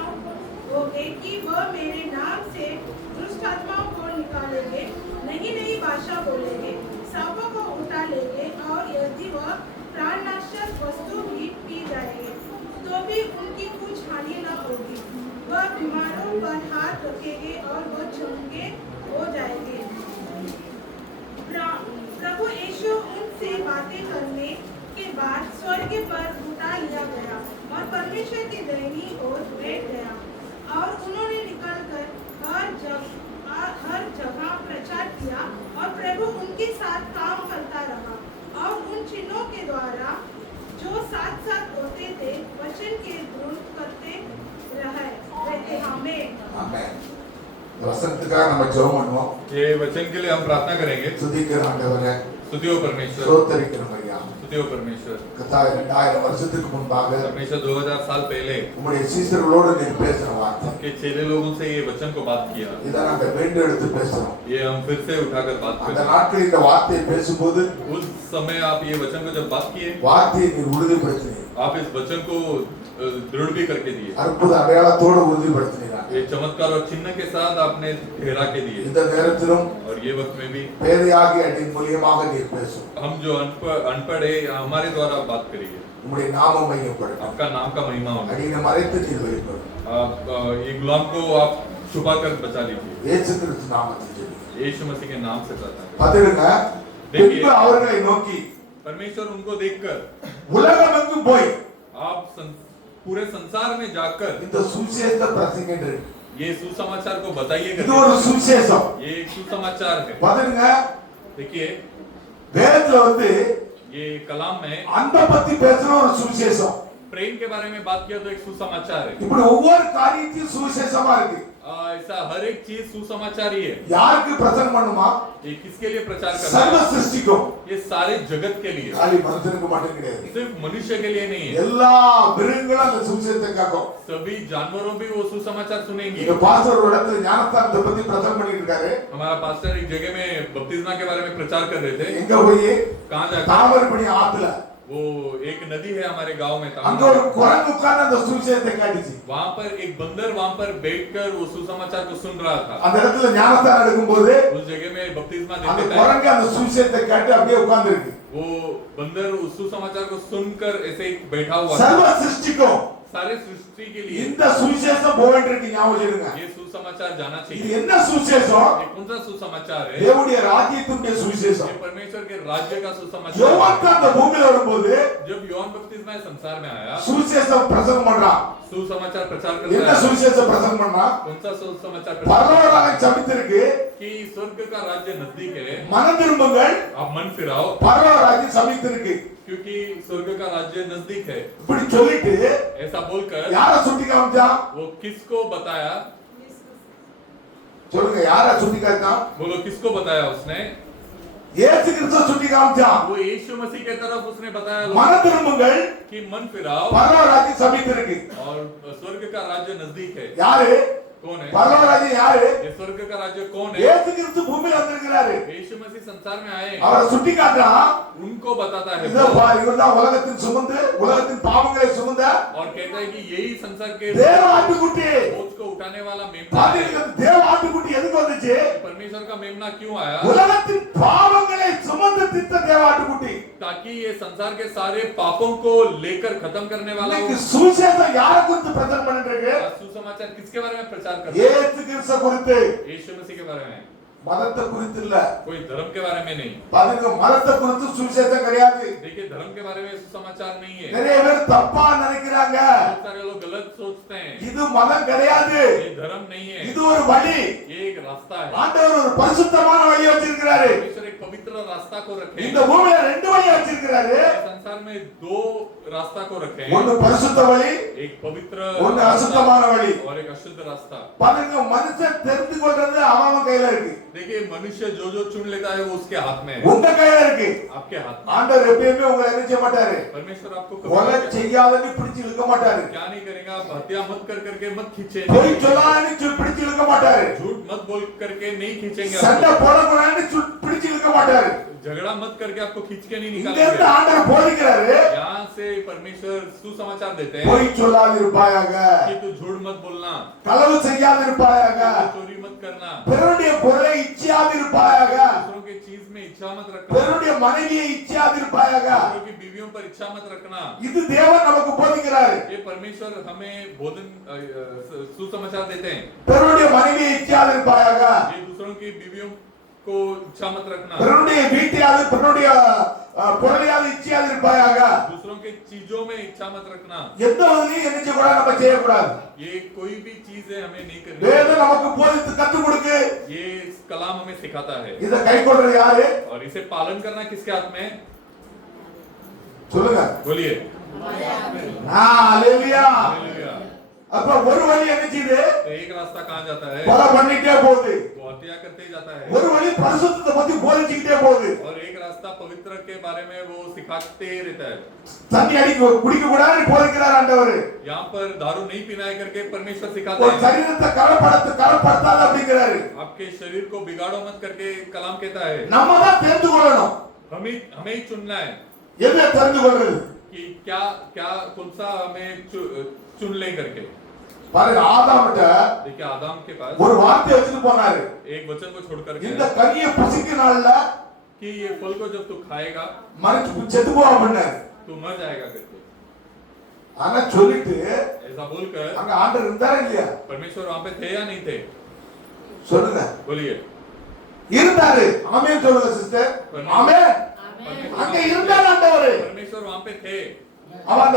होगे कि वह मेरे नाम से दुष्ट आत्माओं को निकालेंगे, नई नई भाषा बोलेंगे, सांपों को उठा लेंगे, और यदि वह प्राणनाशक वस्तु भी पी जाएंगे तो भी उनकी कुछ हानि न होगी। वह बीमारों पर हाथ रखेंगे और वह चंगे हो जाएंगे। प्रभु यीशु उनसे बातें करने के बाद स्वर्ग पर उठा लिया गया और परमेश्वर की दाहिनी ओर बैठ गया। और उन्होंने निकलकर हर जगह प्रचार किया और प्रभु उनके साथ काम करता रहा, और उन चिन्हों के द्वारा जो साथ साथ होते थे वचन के दृढ़ करते रहते। आमेन। ஆமென். இந்த வசனத்துக்காக நம்ம ஜெபம் பண்ணுவோம். ये वचन के लिए हम प्रार्थना करेंगे। துதிக்கிற ஆண்டவரே, स्तुतियो परमेश्वर, ஸ்தோத்திரிக்கிறோம் ஐயா. स्तुतियो परमेश्वर। கர்த்தாவே 2000 வருஷத்துக்கு முன்பாக परमेश्वर 2000 साल पहले உம்முடைய சீஷர்களோடு நீர் பேசின வார்த்தை. के चेले लोगों से ये वचन को बात किया, இதை நாங்க மீண்டும் எடுத்து பேசுறோம். ये हम फिर से उठाकर बात அந்த करें। நாட்களில் இந்த வார்த்தையை பேசும்போது उस समय आप ये वचन को जब बात किए, வார்த்தையை நீர் உறுதிப்படுத்தினீர். आप इस वचन को दृढ़ भी करके दिए, அற்புத அடையாளத்தோடு உறுதிப்படுத்தினீர். ये चमत्कार और चिन्ह के साथ आपने ठहरा के दिए। இந்த நேரத்திலும் और ये वक्त में भी பேதையாகி அடியின் மூலியமாக நீர் பேசும். हम जो अनपढ़ है हमारे द्वारा आप बात करिए, உம்முடைய நாமம் மையப்படும். आपका नाम का महिमा हो। அடியினை மறைத்து நீர் வெளிப்படும். आप ये गुलाम को आप छुपा कर बचा लीजिए, இயேசு கிறிஸ்து நாமத்தில் ஜெபிக்கிறேன். यीशु मसीह के नाम से प्रार्थना करें। பதிலுங்க. देखिए, பின்பு அவர்களை நோக்கி परमेश्वर उनको देखकर உலகமெங்கும் போய் आप पूरे संसार में जाकर இந்த சுவிசேஷத்தை பிரசங்கிட்டு ये सुसमाचार को बताइए இது ஒரு சுவிசேஷம். ये एक सुसमाचार है। பதிலுங்க. देखिए, வேதத்துல வந்து ये कलाम में அன்பை பத்தி பேசுற ஒரு சுவிசேஷம். प्रेम के बारे में बात किया तो एक सुसमाचार है। இப்படி ஒவ்வொரு காரியத்தையும் சுவிசேஷமா இருக்கு. ऐसा हर एक चीज सुसमाचार ही है। யாருக்கு பிரசங்கம் பண்ணுமா? ये किसके लिए प्रचार करना சர்வ है? சிருஷ்டிக்கும். ये सारे जगत के लिए, खाली மனுஷனுக்கு மட்டும் கிடையாது. सिर्फ मनुष्य के लिए नहीं है। எல்லா மிருகங்களும் அந்த சுவிசேஷத்தை கேட்கும். सभी जानवरों भी वो सुसमाचार सुनेंगे। இங்க பாஸ்டர் ஒரு இடத்துல ஞானஸ்தானத்தை பத்தி பிரசங்கம் பண்ணிட்டு இருக்காரு. हमारा पास्टर एक जगह में बपतिस्मा के बारे में प्रचार कर रहे थे। எங்க போய் कहाँ जाकर? தாமரைப்படி ஆத்துல वो एक नदी है हमारे गांव में, அங்க ஒரு குரங்கு உட்கார்ந்து அந்த சுவிசேஷத்தை கேட்டுச்சு. वहाँ पर एक बंदर वहाँ पर बैठकर वो सुसमाचार को सुन रहा था। அந்த இடத்துல ஞானஸ்தானம் எடுக்கும்போது उस जगह में बपतिस्मा அந்த देते थे। குரங்கு அந்த சுவிசேஷத்தை கேட்டு அப்படியே உட்கார்ந்து இருக்கு. वो बंदर उस सुसमाचार को सुनकर ऐसे ही बैठा हुआ था। சர்வ சிருஷ்டிக்கும் सारे सृष्टि के लिए இந்த சுவிசேஷம் போக வேண்டியது ஞாபகம் வச்சிடுங்க. ये सुसमाचार जाना இது चाहिए। என்ன சுவிசேஷம்? ये कौन सा सुसमाचार है? தேவனுடைய ராஜ்யத்தினுடைய சுவிசேஷம். ये परमेश्वर के राज्य का सुसमाचार। யோவான் அந்த பூமியில வரும்போது जब यौन बपतिस्मा संसार में आया, சுவிசேஷம் பிரசங்கம் பண்றான். सुसमाचार प्रचार என்ன करता है। சுவிசேஷம் பிரசங்கம் பண்ணா? कौन सा सुसमाचार प्रचार? பரலோகம் சபித்திருக்கு. कि स्वर्ग का राज्य नजदीक है, மனம் திரும்புங்கள். आप मन फिराओ, பரலோக ராஜ்யம் சபித்திருக்கு. क्योंकि स्वर्ग का राज्य नजदीक है। இப்படி சொல்லிட்டு ऐसा बोलकर யார சுட்டி காமிச்சான்? वो किसको बताया? சொல்லுங்க, யார சுட்டி காமிச்சான்? बोलो किसको बताया उसने? இயேசு கிறிஸ்துவை சுட்டி காமிச்சான். वो यीशु मसीह के तरफ उसने बताया மன திரும்புங்கள், कि मन फिराओ பரலோக ராஜ்யம் சமீபத்திருக்கு. और स्वर्ग का राज्य नजदीक है। யாரு कौन है பரலோக ராஜ்யம்? யாரு? ये स्वर्ग का राज्य कौन है? இயேசு கிறிஸ்து பூமியில வந்திருக்கிறாரு. यीशु मसीह संसार में आए, அவரை சுட்டி காட்டுறான். उनको बताता है இதோ பாரு, இவர்தான் உலகத்தின் சுமந்து உலகத்தின் பாவங்களை சுமந்த और कहता है कि यही संसार के தேவ ஆட்டுக்குட்டி. बोझ को उठाने वाला मेमना है। பாத்தீங்களா, தேவ ஆட்டுக்குட்டி எதுக்கு வந்துச்சு? परमेश्वर का मेमना क्यों आया? உலகத்தின் பாவங்களை சுமந்து தீர்த்த தேவ ஆட்டுக்குட்டி. ताकि ये संसार के सारे पापों को लेकर खत्म करने वाला இன்னைக்கு हो। சுவிசேஷம் யாரை குறித்து பிரச்சாரம் பண்ணிட்டு இருக்கு? सुसमाचार किसके बारे में प्रचार करता है? இயேசு கிறிஸ்து குறித்து, यीशु मसीह के बारे में, மதத்தை குறித்து இல்ல. कोई धर्म के बारे में नहीं। பாருங்க, மதத்தை குறித்து சுவிசேஷம் கிடையாது. देखिए, धर्म के बारे में सुसमाचार नहीं है। நிறைய பேர் தப்பா நினைக்கிறாங்க. बहुत सारे लोग गलत सोचते हैं। இது மதம் கிடையாது, ये धर्म नहीं है, இது ஒரு வழி. ये एक रास्ता है। ஆண்டவர் ஒரு பரிசுத்தமான வழி வச்சிருக்கிறாரு. परमेश्वर एक पवित्र रास्ता को रखे। இந்த பூமியில ரெண்டு வழி வச்சிருக்கிறாரு. संसार में दो रास्ता को रखे, ஒன்னு பரிசுத்த வழி, एक पवित्र ஒன்னு அசுத்தமான வழி. और एक अशुद्ध रास्ता। பாருங்க, மனுஷன் தெரிந்து கொள்றது அவன் கையில இருக்கு. देखिए, मनुष्य जो जो चुन लेता है वो उसके हाथ में है, உங்க கையில இருக்கு. आपके हाथ में। ஆண்டவர் எப்பயுமே உங்களை என்ன செய்ய மாட்டாரு? परमेश्वर आपको கொலை कभी செய்யாதன்னு பிடிச்சு இழுக்க மாட்டாரு. क्या नहीं करेगा? आप हत्या मत कर करके मत खींचे, பொய் சொல்லாதன்னு பிடிச்சு இழுக்க மாட்டாரு. झूठ मत बोल करके नहीं खींचेंगे சண்டை आपको, போடக்கூடாதுன்னு பிடிச்சு இழுக்க மாட்டாரு. झगड़ा मत करके आपको खींच के नहीं இங்க இருந்து निकालेंगे। ஆண்டவர் போதிக்கிறாரு, यहाँ से परमेश्वर सुसमाचार देते हैं பொய் சொல்லாதிருப்பாயாக, कि तू झूठ मत बोलना, களவு செய்யாதிருப்பாயாக, तू चोरी मत करना, பிறருடைய பொருளை இச்சியாதிருப்பாயாக, दूसरों की चीज में इच्छा मत रखना, பிறருடைய மனைவியை இச்சியாதிருப்பாயாக. दूसरों की बीवियों पर इच्छा मत रखना। இது தேவன் நமக்கு போதிக்கிறாரு. ये परमेश्वर हमें भोजन सुसमाचार देते हैं। பிறருடைய மனைவியை இச்சியாதிருப்பாயாக, ये दूसरों की बीवियों को इच्छा मत रखना, பிறருடைய வீட்டையாவது பிறருடைய பொருளையாவது இச்சியாதிருப்பாயாக. दूसरों के चीजों में इच्छा मत रखना। எந்த வகையிலும் என்ன செய்யக்கூடாது? நம்ம செய்யக்கூடாது. ये कोई भी चीज है हमें नहीं करनी। வேதம் நமக்கு போதித்து கற்றுக் கொடுக்கு. ये कलाम हमें सिखाता है இத கைக்கொள்றது யாரு? और इसे पालन करना किसके हाथ में है? சொல்லுங்க. बोलिए ஹalleluya. हालेलुया। அப்ப ஒரு வழி என்ன செய்யுது? तो एक रास्ता कहाँ जाता है? கொலை பண்ணிட்டே போகுது. वो हत्या करते जाता है। ஒரு வழி பரிசுத்தத்தை பத்தி போதிச்சுக்கிட்டே போகுது. और एक रास्ता पवित्र के बारे में वो सिखाते रहता है। தண்ணி குடிக்க கூடாதுன்னு போதிக்கிறார் ஆண்டவர். यहाँ पर दारू नहीं पिनाए करके परमेश्वर सिखाते ஒரு हैं। சரீரத்தை கலப்படுத்தாத அப்படிங்கிறாரு. आपके शरीर को बिगाड़ो मत करके कलाम कहता है। நம்ம தான் தெரிந்து கொள்ளணும். हमें ही चुनना है எதை தெரிந்து கொள்றது? कि क्या क्या कौन सा हमें चुन ले करके। பாருங்க, ஆதாம்கிட்ட देखिए, आदम के पास ஒரு வார்த்தை வச்சுட்டு போனாரு. एक वचन को छोड़ करके இந்த கனியை புசிக்க நாள்ல कि ये फल को जब तू खाएगा மனுஷன் செத்து போவான்னு. तू मर जाएगा करके। ஆனா சொல்லிட்டு ऐसा बोलकर அங்க ஆண்டவர் இருந்தாரா இல்லையா? परमेश्वर वहां पे थे या नहीं थे? சொல்லுங்க. बोलिए இருந்தாரு. ஆமென் சொல்லுங்க சிஸ்டர். ஆமென். அங்க இருந்தார் ஆண்டவர். परमेश्वर वहां पे थे। அவன்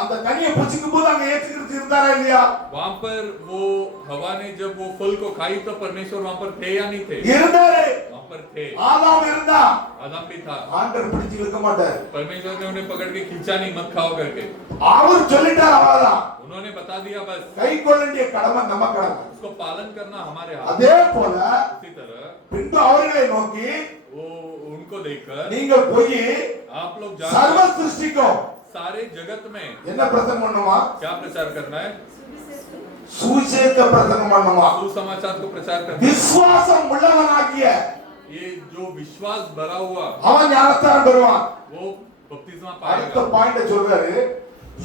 அந்த கனியை புசிக்கும் போது அங்க ஏற்றுக்கிட்டு இருந்தாரா இல்லையா? वहां पर वो हवा ने जब वो फल को खाई तो परमेश्वर वहां पर थे या नहीं थे? இருந்தாரு. वहां पर थे। ஆதாம் இருந்தா. आदम भी था। ஆண்டவர் பிடிச்சு இழுக்க மாட்டார். परमेश्वर ने उन्हें पकड़ के खींचा नहीं, मत खाओ करके। அவர் சொல்லிட்டார், அவ்வளவுதான். उन्होंने बता दिया बस। கை கொள்ள வேண்டிய கடமை நம்ம கடமை. उसको पालन करना हमारे हाथ। அதே போல उसी तरह பின்பு அவர்களை நோக்கி वो उनको देखकर நீங்கள் போய் आप लोग சர்வ जाकर சிருஷ்டிக்கும் सारे जगत में என்ன பிரசங்கம் பண்ணுமா? क्या प्रचार करना है? சுவிசேஷ பிரசங்கம் பண்ணுமா? सुसमाचार को प्रचार करना। விசுவாசம் உள்ளவனாகிய ये जो विश्वास भरा हुआ அவன் ஞானஸ்தானம் பெறுவான். वो बपतिस्मा அடுத்த पाएगा। பாயிண்ட் சொல்றாரு,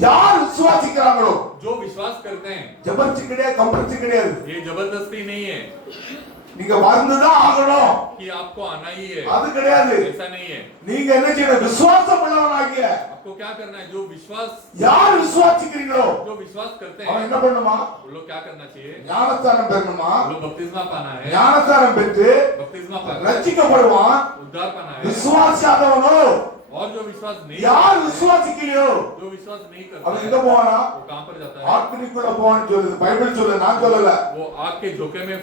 யார் விசுவாசிக்கிறாங்களோ, जो विश्वास करते हैं, ஜபர்ச்சி கிடையாது, கம்பர்ச்சி கிடையாது. ये जबरदस्ती नहीं है நீங்க வந்துதான் ஆகணும், कि आपको आना ही है, அது கிடையாது. ऐसा नहीं है। நீங்க என்ன செய்யணும்? விசுவாசம் உள்ளவனாகிய आपको क्या करना है? जो विश्वास யார் விசுவாசிக்கிறீங்களோ जो विश्वास करते அவன் हैं என்ன பண்ணுமா? वो लोग क्या करना चाहिए? ஞானஸ்தானம் பெறணுமா? वो लोग बपतिस्मा पाना है, ஞானஸ்தானம் பெற்று बपतिस्मा पाना है, ரட்சிக்கப்படுவான். उद्धार पाना है। விசுவாசியாதவனோ, और जो विश्वास नहीं யார் விசுவாசிக்கலையோ जो विश्वास नहीं அவன் करता எங்க है போவானா? वो कहां पर जाता है? ஆத்மிக்குள்ள போவான்னு சொல்லுது பைபிள், சொல்லுது, நான் சொல்லல. वो आग के झोंके में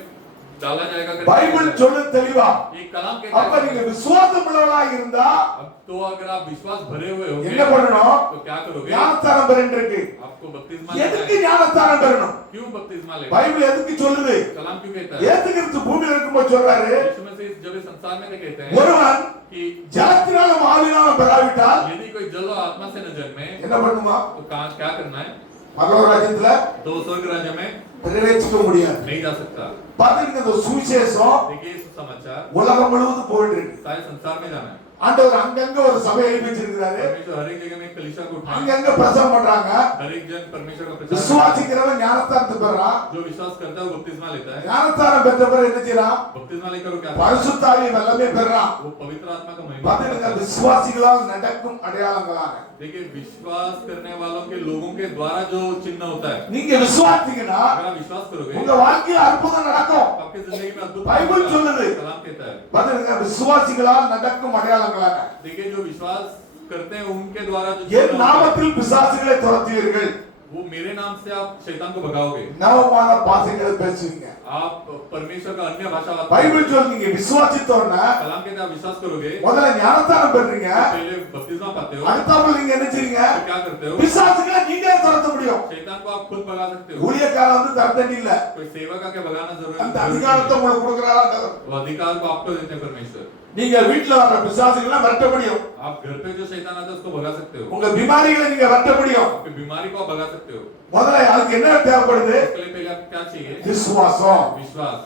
डाला जाएगा करके பைபிள் कहता है। சொல்லு தெளிவா. ये कलाम कहता அப்ப है நீங்க कि விசுவாசம் உள்ளவர்களா இருந்தா अब तो अगर आप विश्वास भरे हुए होगे என்ன பண்ணணும்? तो क्या करोगे? ஞானஸ்தானம் பெறணும் இருக்கு. आपको बपतिस्मा लेना எதுக்கு है। ஞானஸ்தானம் பெறணும்? क्यों बपतिस्मा लेना है? பைபிள் எதுக்கு சொல்லுது? कलाम क्यों कहता है? இயேசு கிறிஸ்து பூமியில இருக்கும்போது சொல்றாரு, यीशु मसीह जब इस संसार में थे कहते हैं ஒருவன் कि ஜலத்தினாலும் ஆவியினாலும் பெறாவிட்டால் यदि कोई जल और आत्मा से न जन्मे என்ன பண்ணுமா? तो क्या करना है? பரலோக ராஜ்யத்துல तो स्वर्ग राज्य में பிரவேசிக்க முடியாது. नहीं जा सकता। பாத்தீங்கன்னா இந்த சுவிசேஷம் देखिए इस समाचार உலகம் முழுவதும் போயிட்டு இருக்கு. सारे संसार में जाना है। ஆண்டவர் அங்கங்க ஒரு சபையை எழுப்பி வச்சிருக்காரு. परमेश्वर हर एक जगह में एक कलीसिया को उठाए। அங்கங்க பிரசங்கம் பண்றாங்க. हर एक जन परमेश्वर का प्रचार करता है। விசுவாசிக்கிறவன் ஞானஸ்தானத்தை பெறான். जो विश्वास करता है वो बपतिस्मा लेता है। ஞானஸ்தானம் பெற்ற பிறகு என்ன செய்றான்? बपतिस्मा लेकर वो क्या करता है? பரிசுத்த ஆவியை வல்லமை பெறான். वो पवित्र आत्मा का महिमा பாத்தீங்கன்னா करता है। விசுவாசிகளால் நடக்கும் அடையாளங்களாக देखिए विश्वास करने वालों के लोगों के द्वारा जो चिन्ह होता है, நீங்க விசுவாசிங்கன்னா अगर आप विश्वास करोगे உங்க வாழ்க்கையில அற்புதம் நடக்கும். आपके जिंदगी में अद्भुत बाइबल சொல்லுது. कलाम कहता है। பாத்தீங்கன்னா விசுவாசிகளால் நடக்கும் அடையாளங்களாக देखिए जो विश्वास करते हैं उनके द्वारा जो என் चिन्ह होता है, நாமத்தில் பிசாசுகளை துரத்துவீர்கள். वो मेरे नाम से आप शैतान को भगाओगे। நவமான பாஷைகளை பேசுவீங்க. आप परमेश्वर का अन्य भाषा பைபிள் சொல்லுங்க விசுவாசித்தோன்னா कलाम कहते हैं आप विश्वास करोगे முதல்ல ஞானஸ்தானம் பெறீங்க. पहले बपतिस्मा पाते हो, அடுத்தாப்புல நீங்க என்ன செய்றீங்க? तो क्या करते हो? பிசாசுகளை நீங்க துரத்த முடியும். शैतान को आप खुद भगा सकते हो। ஊழியக்காரன் வந்து தரத்தண்டி இல்ல. कोई सेवक आके भगाना அந்த जरूरी அதிகாரத்தை नहीं। உங்களுக்கு கொடுக்கறாரா? वो अधिकार को आपको देते हैं परमेश्वर। நீங்க வீட்ல வர பிசாசுகளை விரட்ட முடியும். आप घर पे जो शैतान आता है उसको भगा सकते हो। உங்க பிமாரிகளை நீங்க விரட்ட முடியும். आपकी बीमारी को आप भगा सकते हो। முதல்ல அதுக்கு என்ன தேவைப்படுது? उसके लिए पहले आपको क्या चाहिए? விசுவாசம். विश्वास।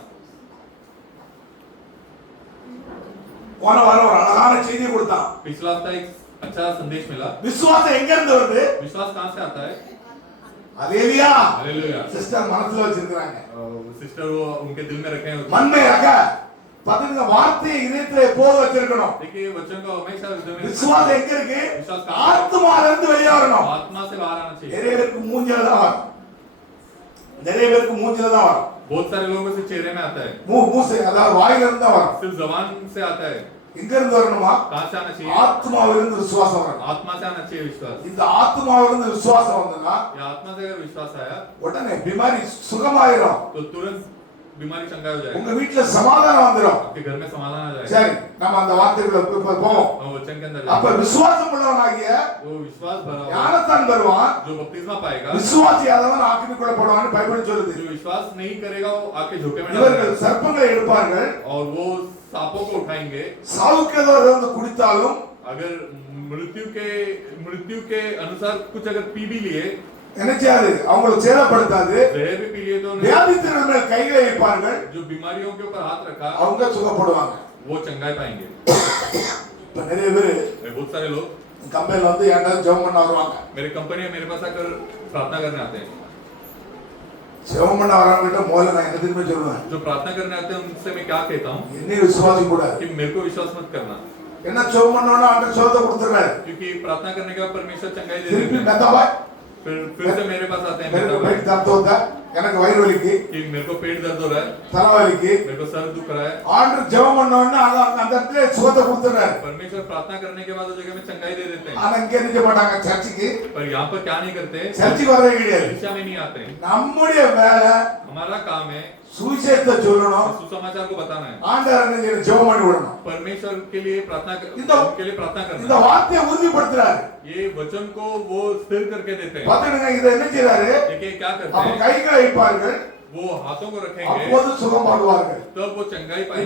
போன வாரம் ஒரு அழகான செய்தி கொடுத்தான். पिछला हफ्ता एक अच्छा संदेश मिला। விசுவாசம் எங்க இருந்து வருது? विश्वास कहाँ से आता है? அல்லேலூயா. हालेलुया। சிஸ்டர் மனசுல வச்சிருக்காங்க. सिस्टर वो उनके दिल में रखे हैं। மண்மையாக பாத்தீங்க வார்த்தையை இதயத்துல எப்போது வச்சிருக்கணும். देखिए वचन को हमेशा हृदय में விசுவாசம் எங்க இருக்கு? विश्वास कहाँ? ஆத்மால இருந்து வெளிய வரணும். आत्मा से बाहर आना चाहिए। நிறைய பேருக்கு மூஞ்சில தான் வரும். நிறைய பேருக்கு மூஞ்சில தான் வரும். बहुत सारे लोगों से चेहरे में आता है, மூசை அதாவது வாயில இருந்து தான் வரும். सिर्फ जबान से आता है। எங்க இருந்து வரணுமா? कहाँ से आना चाहिए? ஆத்மாவில இருந்து விசுவாசம் வரணும். आत्मा से आना चाहिए विश्वास। இந்த ஆத்மாவில இருந்து விசுவாசம் வந்தா या आत्मा से अगर विश्वास आया உடனே பிமாரி சுகமாயிரும். तो तुरंत बीमारी चंगा हो जाएगा। உங்க வீட்ல சமாதானம் வந்துரும். आपके घर में समाधान आ जाएगा। சரி நம்ம அந்த வார்த்தைக்குள்ள போவோம். हम वचन के अंदर அப்ப जाएंगे। விசுவாசம் உள்ளவனாகிய वो विश्वास भरा हुआ ஞானத்தான் வருவான். जो बपतिस्मा पाएगा, விசுவாசியாதவன் ஆக்கினிக்குள்ள போடுவான்னு பைபிள் சொல்லுது. जो विश्वास नहीं करेगा वो आके झोंके में இவர்கள் डालेगा சர்ப்பங்களை எடுப்பார்கள். और वो सांपों को उठाएंगे। சாவுக்கு ஏதாவது வந்து குடித்தாலும் अगर मृत्यु के अनुसार कुछ अगर पी भी लिए, நினைச்சாது அவங்களை சேதப்படுத்தாது. जहर भी पी लिए तो வியாதித்தர்கள் மேல் கைகளை வைப்பார்கள். जो बीमारियों के ऊपर हाथ रखा அவங்க சுகப்படுவாங்க. वो चंगाई पाएंगे। இப்ப நிறைய பேர் बहुत सारे लोग கம்பெனில வந்து ஏன்டா ஜெபம் பண்ண வருவாங்க. मेरे कंपनी में मेरे पास आकर प्रार्थना करने आते हैं। ஜெபம் பண்ண வரவங்கிட்ட முதல்ல நான் என்ன திரும்ப சொல்லுவேன்? जो प्रार्थना करने आते हैं उनसे मैं क्या कहता हूँ என்னையும் விசுவாசம் கூட. कि मेरे को विश्वास मत करना, என்ன ஜெபம் பண்ணோம்னா அந்த சுகத்தை கொடுத்துறாரு. क्योंकि प्रार्थना करने के बाद परमेश्वर चंगाई दे திருப்பி देते हैं। மெத்தபாய் फिर से मेरे पास आते हैं मेरे को मेरे पेट दर्द होता है, எனக்கு வயிறு வலிக்கு, कि मेरे को पेट दर्द हो रहा है, தலைவலிக்கு. मेरे को सर दुख रहा है। ஆண்டவர் ஜெபம் பண்ணோம்னா அந்த இடத்துல சுகத்தை கொடுத்துறாரு. परमेश्वर प्रार्थना करने के बाद उस जगह में चंगाई दे देते हैं। ஆனா இங்க என்ன செய்ய மாட்டாங்க சர்ச்சுக்கு? पर यहाँ पर क्या नहीं करते, சர்ச்சுக்கு வரவே கிடையாது. कलीसिया में नहीं आते हैं। நம்முடைய வேலை हमारा काम है சுவிசேஷத்தை சொல்லணும். सुसमाचार को बताना है। ஆண்டவர் என்ன செய்யணும்? ஜெபம் பண்ணி விடணும். परमेश्वर के लिए प्रार्थना उनके लिए प्रार्थना இந்த करना। வார்த்தையை உறுதிப்படுத்துறாரு. ये वचन को वो स्थिर करके देते हैं। பாத்தீங்கன்னா இத என்ன செய்றாரு? देखिए क्या करते அப்ப हैं, கைகளை வைப்பார்கள். वो हाथों को रखेंगे அப்போது சுகம் பாடுவார்கள். तब वो चंगाई இப்ப पाएंगे।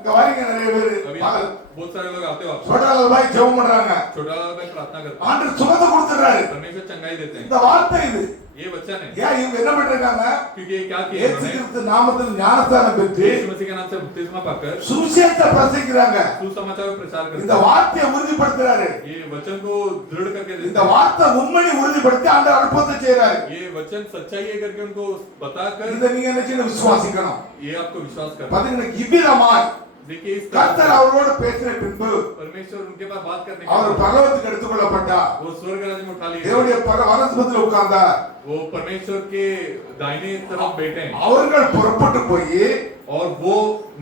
இங்க வரீங்க நிறைய अभी यहाँ பேர். पर बहुत सारे लोग आते हो, आप छोटा भाई ஜெபம் பண்றாங்க. छोटा भाई प्रार्थना करते हैं, ஆண்டவர் சுகத்தை கொடுத்துறாரு. परमेश्वर चंगाई देते हैं। இந்த வார்த்தை இது. ये वचन है, ஏன் இவங்க என்ன பண்றாங்க? क्योंकि ये क्या किया இயேசு इन्होंने? கிறிஸ்து நாமத்தில் ஞானஸ்தானம் பெற்று यीशु मसीह के नाम से बपतिस्मा पाकर சுவிசேஷத்தை பிரசங்கிக்கிறாங்க. सुसमाचार को प्रचार करते இந்த हैं। வார்த்தையை உறுதிப்படுத்துறாரு. ये वचन को दृढ़ करके देते இந்த हैं। வார்த்தை உண்மையை உறுதிப்படுத்தி ஆண்டவர் அற்புதத்தை செய்றாரு. ये वचन सच्चाई है करके उनको बताकर இத நீங்க என்ன செய்யணும்? விசுவாசிக்கணும். ये आपको विश्वास करना। பாத்தீங்கன்னா இவ்விதமாய் देखिए इस तरह கர்த்தர் से அவரோடு பேசின பின்பு परमेश्वर उनके पास बात करने के அவர் बाद பரலோகத்துக்கு எடுத்துக்கொள்ளப்பட்டார். वो स्वर्ग राज्य में उठा लिए, தேவனுடைய வரஸ்பத்தில் உட்கார்ந்தார். वो परमेश्वर के दाहिने तरफ बैठे हैं। அவர்கள் புறப்பட்டு போய் और वो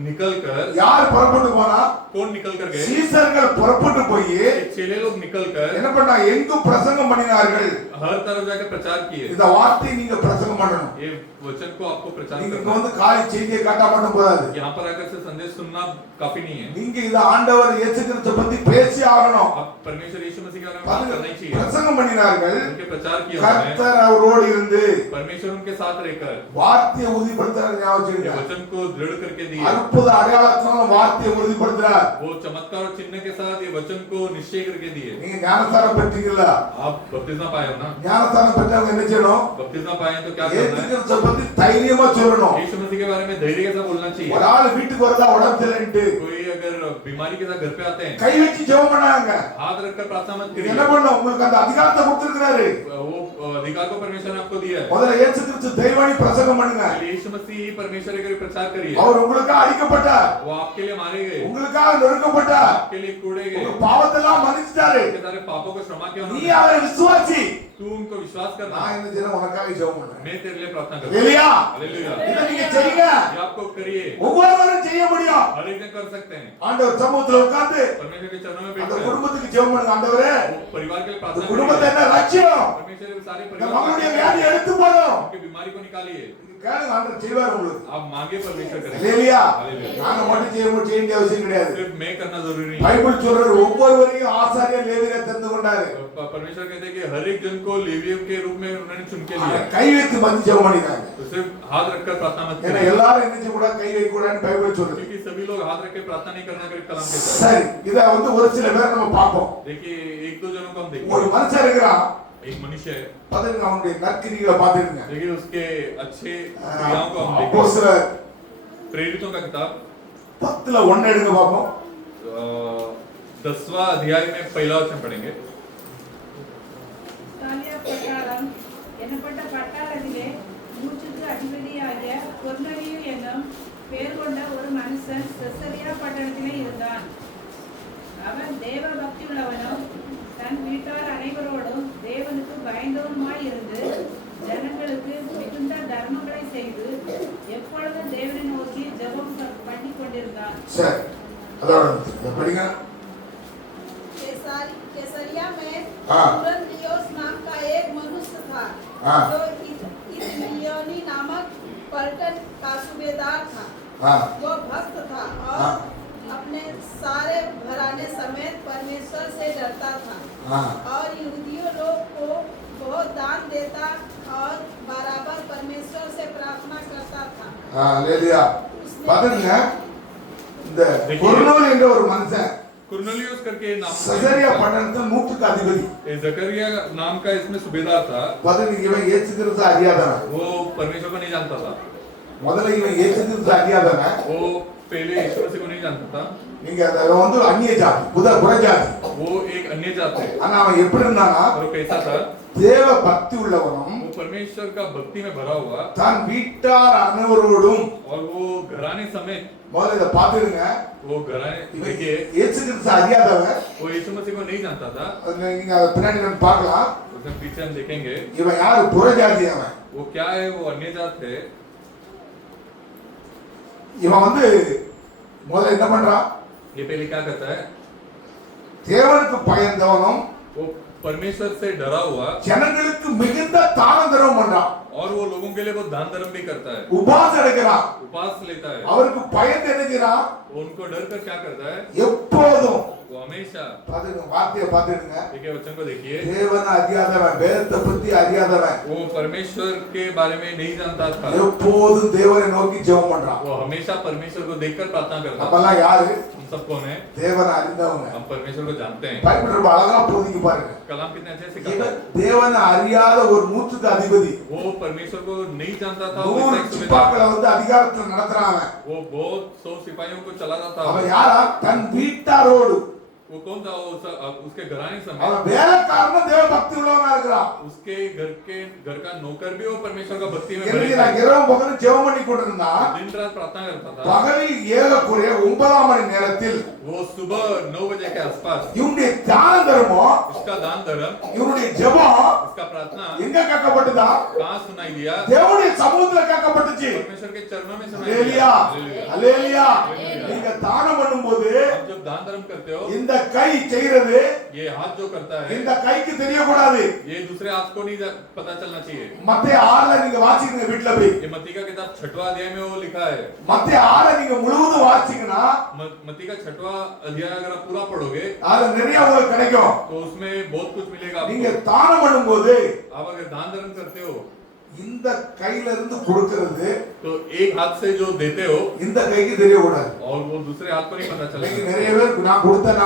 निकल कर யார் புறப்பட்டு போனா? कौन निकल कर गए? சீசர்கள் புறப்பட்டு போய் चेले लोग निकल कर என்ன பண்ணா? எங்கும் பிரசங்கம் பண்ணினார்கள். हर तरफ जाकर प्रचार किए। இந்த வார்த்தை நீங்க பிரசங்கம் பண்ணணும். ये वचन को आपको प्रचार நீங்க करना வந்து காலை செய்தியை காட்டா மட்டும் போதாது. है। यहाँ पर आकर से संदेश सुनना काफी नहीं है। நீங்க இத ஆண்டவர் இயேசு கிறிஸ்து பத்தி பேசி ஆகணும். आप परमेश्वर यीशु मसीह के बारे में बात करना ही चाहिए। பிரசங்கம் பண்ணினார்கள். उनके प्रचार किया उन्होंने। கர்த்தர் அவரோடு இருந்து परमेश्वर उनके साथ रहकर வார்த்தையை உறுதிப்படுத்துறார். ஞாபகம் ये வச்சுக்கோங்க. वचन को दृढ़ करके दिए। அற்புத அடையாளத்தால வார்த்தையை உறுதிப்படுத்துறார். वो चमत्कार और चिन्ह के साथ ये वचन को निश्चय करके दिए। நீங்க ஞானஸ்நானம் பெற்றீங்கல்ல? आप बपतिस्मा पाए हो ना? ஞானஸ்நானம் பெற்றவங்க என்ன செய்யணும்? बपतिस्मा पाए तो क्या இயேசு करना है? கிறிஸ்து பத்தி தைரியமா சொல்லணும். यीशु मसीह के बारे में धैर्य के साथ बोलना चाहिए। ஒரு ஆள் வீட்டுக்கு வரதா உடம்பு சரியில்லைன்ட்டு कोई अगर बीमारी के साथ घर पे आते हैं, கை வச்சு ஜெபம் பண்ணாங்க. हाथ रखकर प्रार्थना मत இது करिए। என்ன பண்ணணும்? உங்களுக்கு அந்த அதிகாரத்தை கொடுத்திருக்கிறாரு. वो अधिकार को परमेश्वर ने आपको दिया है। முதல்ல இயேசு கிறிஸ்து தெய்வானி பிரசங்கம் பண்ணுங்க. पहले यीशु मसीह परमेश्वर के लिए प्रचार करिए। அவர் உங்களுக்காக அடிக்கப்பட்டார். वो आपके लिए मारे गए, உங்களுக்காக நொறுக்கப்பட்டார். आपके लिए कूड़े गए, உங்க பாவத்தெல்லாம் மன்னிச்சிட்டாரு. आपके सारे पापों को क्षमा किया நீ उन्होंने। அவரை விசுவாசி. तू उनको विश्वास करना। நான் இந்த தினம் உனக்காக ஜெபம் பண்றேன். मैं तेरे लिए प्रार्थना करता हूँ। இல்லையா? हालेलुया। இதை நீங்க செய்யுங்க. ये आपको करिए, ஒவ்வொருவரும் செய்ய முடியும். हर एक दिन कर सकते हैं। ஆண்டவர் சமூகத்துல உட்கார்ந்து परमेश्वर के चरणों में அந்த बैठकर குடும்பத்துக்கு ஜெபம் பண்ணுங்க. ஆண்டவரே, वो परिवार के लिए இந்த प्रार्थना குடும்பத்தை करिए। என்ன ரட்சியும். परमेश्वर के सारे இந்த परिवार மகளுடைய வியாதி எடுத்து போடும். उनकी बीमारी को निकालिए। கேளுங்க, ஆண்டவர் செய்வார் உங்களுக்கு. आप मांगे, परमेश्वर करेगा। இல்லையா? हालेलुया। நாங்க மட்டும் செய்ய வேண்டிய அவசியம் கிடையாது. सिर्फ मैं करना जरूरी नहीं है। பைபிள் சொல்றாரு ஒவ்வொருவரையும் ஆசாரியர் லேவியரை தந்து கொண்டாரு. परमेश्वर कहते हैं कि हर एक जन को लेवियों के रूप में उन्होंने चुन के लिया। கை வைத்து மத்தி ஜெபம் பண்ணினாங்க. तो सिर्फ हाथ रखकर प्रार्थना मत ஏன்னா करिए, எல்லாரும் என்ன செய்ய கூடாது? கை வைக்க கூடாதுன்னு பைபிள் சொல்லுது. क्योंकि सभी लोग हाथ रख के प्रार्थना नहीं करना कर कलाम के साथ। சரி, இத வந்து ஒரு சில பேர் நம்ம பார்ப்போம். देखिए, एक दो जनों को हम ஒரு देखिए। மனுஷன் இருக்கிறான். एक मनुष्य है, பாத்துங்க, அவனுடைய நற்கிரிகளை பாத்துங்க. देखिए उसके अच्छे क्रियाओं को हम देखिए। அப்போஸ்தலர் प्रेरितों का किताब 10ல 1 எடுங்க பாப்போம். 10वां अध्याय में पहला वचन पढ़ेंगे। இத்தாலியா பட்டாளம் எனப்பட்ட பட்டாளத்திலே 100க்கு அதிபதியாகிய கொர்நேலியு என்னும் பெயர் கொண்ட ஒரு மனுஷன் செசரியா பட்டணத்திலே இருந்தான். அவன் தேவ பக்தி உள்ளவனும் தன் வீட்டார் அனைவரோடும் தேவனுக்கு பயந்தவனுமாய் இருந்து ஜனங்களுக்கு மிகுந்த தர்மங்களை செய்து எப்பொழுதும் தேவனை நோக்கி ஜெபம் பண்ணி கொண்டிருந்தான். சரி, அதோட இத படிங்க. कैसरिया में हाँ। कुरनेलियुस नाम का एक मनुष्य था, हाँ। जो इतलियोनी नामक पलटन का सूबेदार था। हाँ। वो भक्त था और हाँ। अपने सारे घराने समेत परमेश्वर से डरता था हाँ। और यहूदियों लोग को बहुत दान देता और बराबर परमेश्वर से प्रार्थना करता था। ஹalleluya. பாருங்க, இந்த देखिए। கொர்நேலியு என்ற ஒரு மனுஷன் कुरनेलियुस करके नाम செசரியா பட்டணத்தின் 100க்கு அதிபதி. जकरिया नाम का इसमें सूबेदार था। பாருங்க, இவன் இயேசு கிறிஸ்து அறியாதவன். वो परमेश्वर को नहीं जानता था। முதல்ல இவன் இயேசு கிறிஸ்து அறியாதவன். वो पहले यीशु मसीह को नहीं जानता था। நீங்க அத வந்து அந்நிய ஜாதி, புறஜாதி. वो एक अन्य जात है। ஆனா அவன் எப்படி இருந்தானா? और वो कैसा था? தேவ பக்தி உள்ளவனும் वो परमेश्वर का भक्ति में भरा हुआ தன் வீட்டார் அனைவரோடும். और वो घराने समेत, முதல்ல இத பாத்துடுங்க. वो घराने देखिए, இயேசு கிறிஸ்து அறியாதவன். वो यीशु मसीह को नहीं जानता था। நீங்க அத பின்னாடி வந்து பார்க்கலாம். उसके पीछे हम देखेंगे இவன் யாரு? புறஜாதி. அவன் वो क्या है, वो अन्य जात है। இவன் வந்து முதல்ல என்ன பண்றான்? ये पहले क्या करता है? தேவனுக்கு பயந்தவனும் वो परमेश्वर से डरा हुआ ஜனங்களுக்கு மிகுந்த தான தர்மம் பண்றான். और वो लोगों के लिए वो दान धर्म भी करता है, உபாசம் எடுக்கிறான். उपवास लेता है। அவருக்கு பயந்து என்ன செய்றான்? वो उनको डर कर क्या करता है? எப்போதும் वो हमेशा, பாத்துங்க, வார்த்தையை பாத்துடுங்க. देखिए वचन को देखिए, தேவனை அறியாதவன், வேதத்தை பத்தி அறியாதவன் वो परमेश्वर के बारे में नहीं जानता था। எப்போதும் தேவனை நோக்கி ஜெபம் பண்றான். वो हमेशा परमेश्वर को देखकर प्रार्थना करता था। அப்பெல்லாம் யாரு? हम सब कौन है? தேவனை அறிந்தவங்க. हम परमेश्वर को जानते हैं। பைபிள் ரொம்ப அழகா புரிஞ்சுக்க பாருங்க. कलाम कितने अच्छे से कहता இவன் है। தேவனை அறியாத ஒரு 100க்கு அதிபதி. वो परमेश्वर को नहीं जानता था। वो 100 एक सूबेदार சிப்பாக்களை था। வந்து அதிகாரத்துல நடத்துறான் அவன். वो बहुत 100 सिपाहियों को चलाता था। அவன் யாரா? தன் வீட்டாரோடு. वो कौन था? उसके घराने அவன் समेत வேலைக்காரனும் தேவ பக்தி உள்ளவனா இருக்கிறான். उसके घर का नौकर भी वो परमेश्वर का भक्ति में எனக்கு बड़े நான் இரவும் பகலும் ஜெபம் பண்ணி கொண்டிருந்தான். दिन रात प्रार्थना करता था. பகலில் ஏறக்குறைய 9 மணி நேரத்தில் वो सुबह 9 बजे के आसपास இவனுடைய தான தர்மம், इसका दान धर्म, இவனுடைய ஜெபம் इसका प्रार्थना எங்க கேட்கப்பட்டதா? कहाँ सुनाई दिया? தேவனுடைய சமூகத்துல கேட்கப்பட்டுச்சு. परमेश्वर के चरणों में सुनाई அல்லேலூயா, दिया. அல்லேலூயா. நீங்க தானம் பண்ணும்போது आप जब दान धर्म करते हो, இந்த கை செய்யறது ये हाथ जो करता है, இந்த கைக்கு தெரியக்கூடாது. ये दूसरे हाथ को नहीं पता चलना चाहिए. மத்தேயு 6ல நீங்க வாசிக்கிறீங்க வீட்ல போய். ये मत्ती का किताब 6वां अध्याय में वो लिखा है. மத்தேயு 6ல நீங்க முழுவதும் வாசிச்சீங்கன்னா मत्ती का 6वां अध्याय अगर आप पूरा पढ़ोगे அதுல நிறைய உங்களுக்கு கிடைக்கும். तो उसमें बहुत कुछ मिलेगा நீங்க आपको. தானம் பண்ணும்போது आप अगर दान धर्म करते हो இந்த கையில இருந்து கொடுக்கிறது तो एक हाथ से जो देते हो இந்த கைக்கு தெரியக்கூடாது. और वो दूसरे हाथ को नहीं पता இன்னைக்கு चलेगा. நிறைய பேர் நான்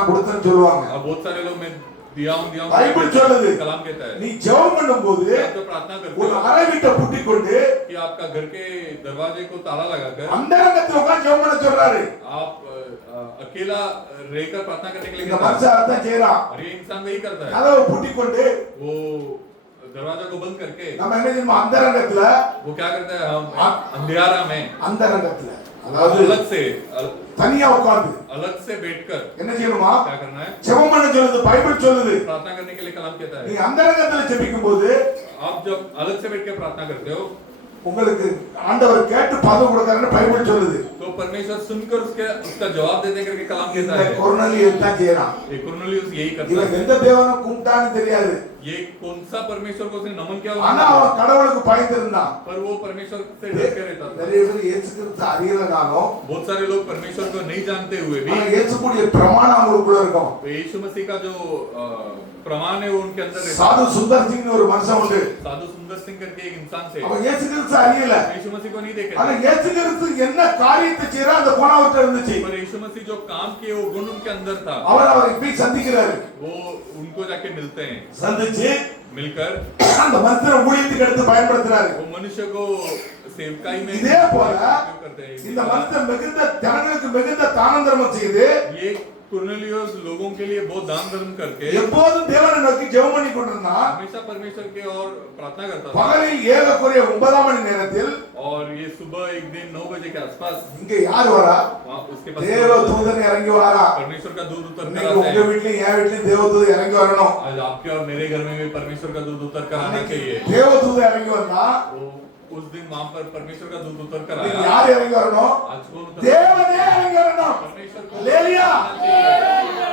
கொடுத்தேன்னு சொல்லுவாங்க. अब बहुत सारे लोग मैं दिया हूं बाइबल சொல்லுது, कलाम कहता है நீ ஜெபம் பண்ணும்போது आप जब प्रार्थना करते ஒரு हो அறை வீட்டை பூட்டிக் கொண்டு कि आपका घर के दरवाजे को ताला लगाकर அந்தரங்கத்துல உட்கார்ந்து ஜெபம் பண்ண சொல்றாரு. आप अकेला रहकर प्रार्थना करने के लिए இந்த कहता है. மனுஷன் அதான் செய்யறான். और ये इंसान वही करता है. கதவை பூட்டிக் கொண்டு वो दरवाजा को बंद करके நம்ம என்ன செய்யணும்? அந்தரங்கத்துல वो क्या करता है? हम अंधेरा में அந்தரங்கத்துல அதாவது अलग से தனியா உட்கார்ந்து अलग से बैठकर என்ன செய்யணுமா? क्या करना है? ஜெபம் பண்ண சொல்லுது. பைபிள் சொல்லுது, प्रार्थना करने के लिए कलाम कहता நீ है. அந்தரங்கத்துல ஜெபிக்கும் போது आप जब अलग से बैठ के प्रार्थना करते हो உங்களுக்கு ஆண்டவர் கேட்டு பதில் கொடுக்கறன்னு பைபிள் சொல்லுது. तो परमेश्वर सुनकर उसका जवाब देते करके कलाम कहता இந்த है. கொர்நேலி தான் செய்யறான். ये कुरनेलियुस यही करता இவன் है. எந்த தேவனை கும்பிட்டான்னு தெரியாது. ये कौन सा परमेश्वर को उसने नमन किया ஆனா அவன் கடவுளுக்கு பயந்திருந்தான். पर वो परमेश्वर से डर के रहता था. நிறைய பேர் இயேசு கிறிஸ்து அறியலனாலும் बहुत सारे लोग परमेश्वर को नहीं जानते हुए भी ஆனா இயேசுக்குரிய பிரமாணம் அவங்களுக்குள்ள இருக்கும். तो यीशु मसीह का जो प्रमाण है वो उनके अंदर रहता சாது சுந்தர் சிங்னு ஒரு மனுஷன் உண்டு. है. साधु सुंदर सिंह करके एक इंसान थे. அவன் இயேசு கிறிஸ்து அறியல. यीशु मसीह को नहीं देखे ஆனா थे. இயேசு கிறிஸ்து என்ன காரியத்தை செய்யறா அந்த குணவற்ற இருந்துச்சு. पर यीशु मसीह जो काम किए वो गुण उनके अंदर था. அவர் அவரை போய் சந்திக்கிறாரு. वो उनको जाके मिलते हैं. சந்திச்சு मिलकर அந்த மனுஷனை ஊழியத்துக்கு எடுத்து பயன்படுத்துறாரு. वो मनुष्य को सेवकाई में இதே போல उपयोग करते हैं. இந்த மனுஷன் மிகுந்த ஜனங்களுக்கு மிகுந்த தானம் தர்மம் செய்து ये कुरनेलियुस लोगों के लिए बहुत दान धर्म करके எப்போதும் தேவனை நோக்கி ஜெபம் பண்ணி கொண்டிருந்தான். हमेशा परमेश्वर के और प्रार्थना करता था. பகலில் ஏறக்குறைய 9 மணி நேரத்தில் और ये सुबह एक दिन 9 बजे के आसपास இங்க யார் வரா? वहाँ उसके पास தேவ தூதன் இறங்கி வரா. परमेश्वर का दूध उतर कर இன்னைக்கு आता உங்க है. வீட்லயும் என் வீட்லயும் தேவ தூதன் இறங்கி வரணும். आज आपके और मेरे घर में भी परमेश्वर का दूध उतर कर आना चाहिए. தேவ தூதன் இறங்கி வந்தா वो उस दिन वहाँ पर परमेश्वर का दूध उतर कर இன்னைக்கு आया. யார் இறங்கி வரணும்? आज कौन उतर தேவனே இறங்கி வரணும். परमेश्वर को அல்லேலூயா. आना चाहिए.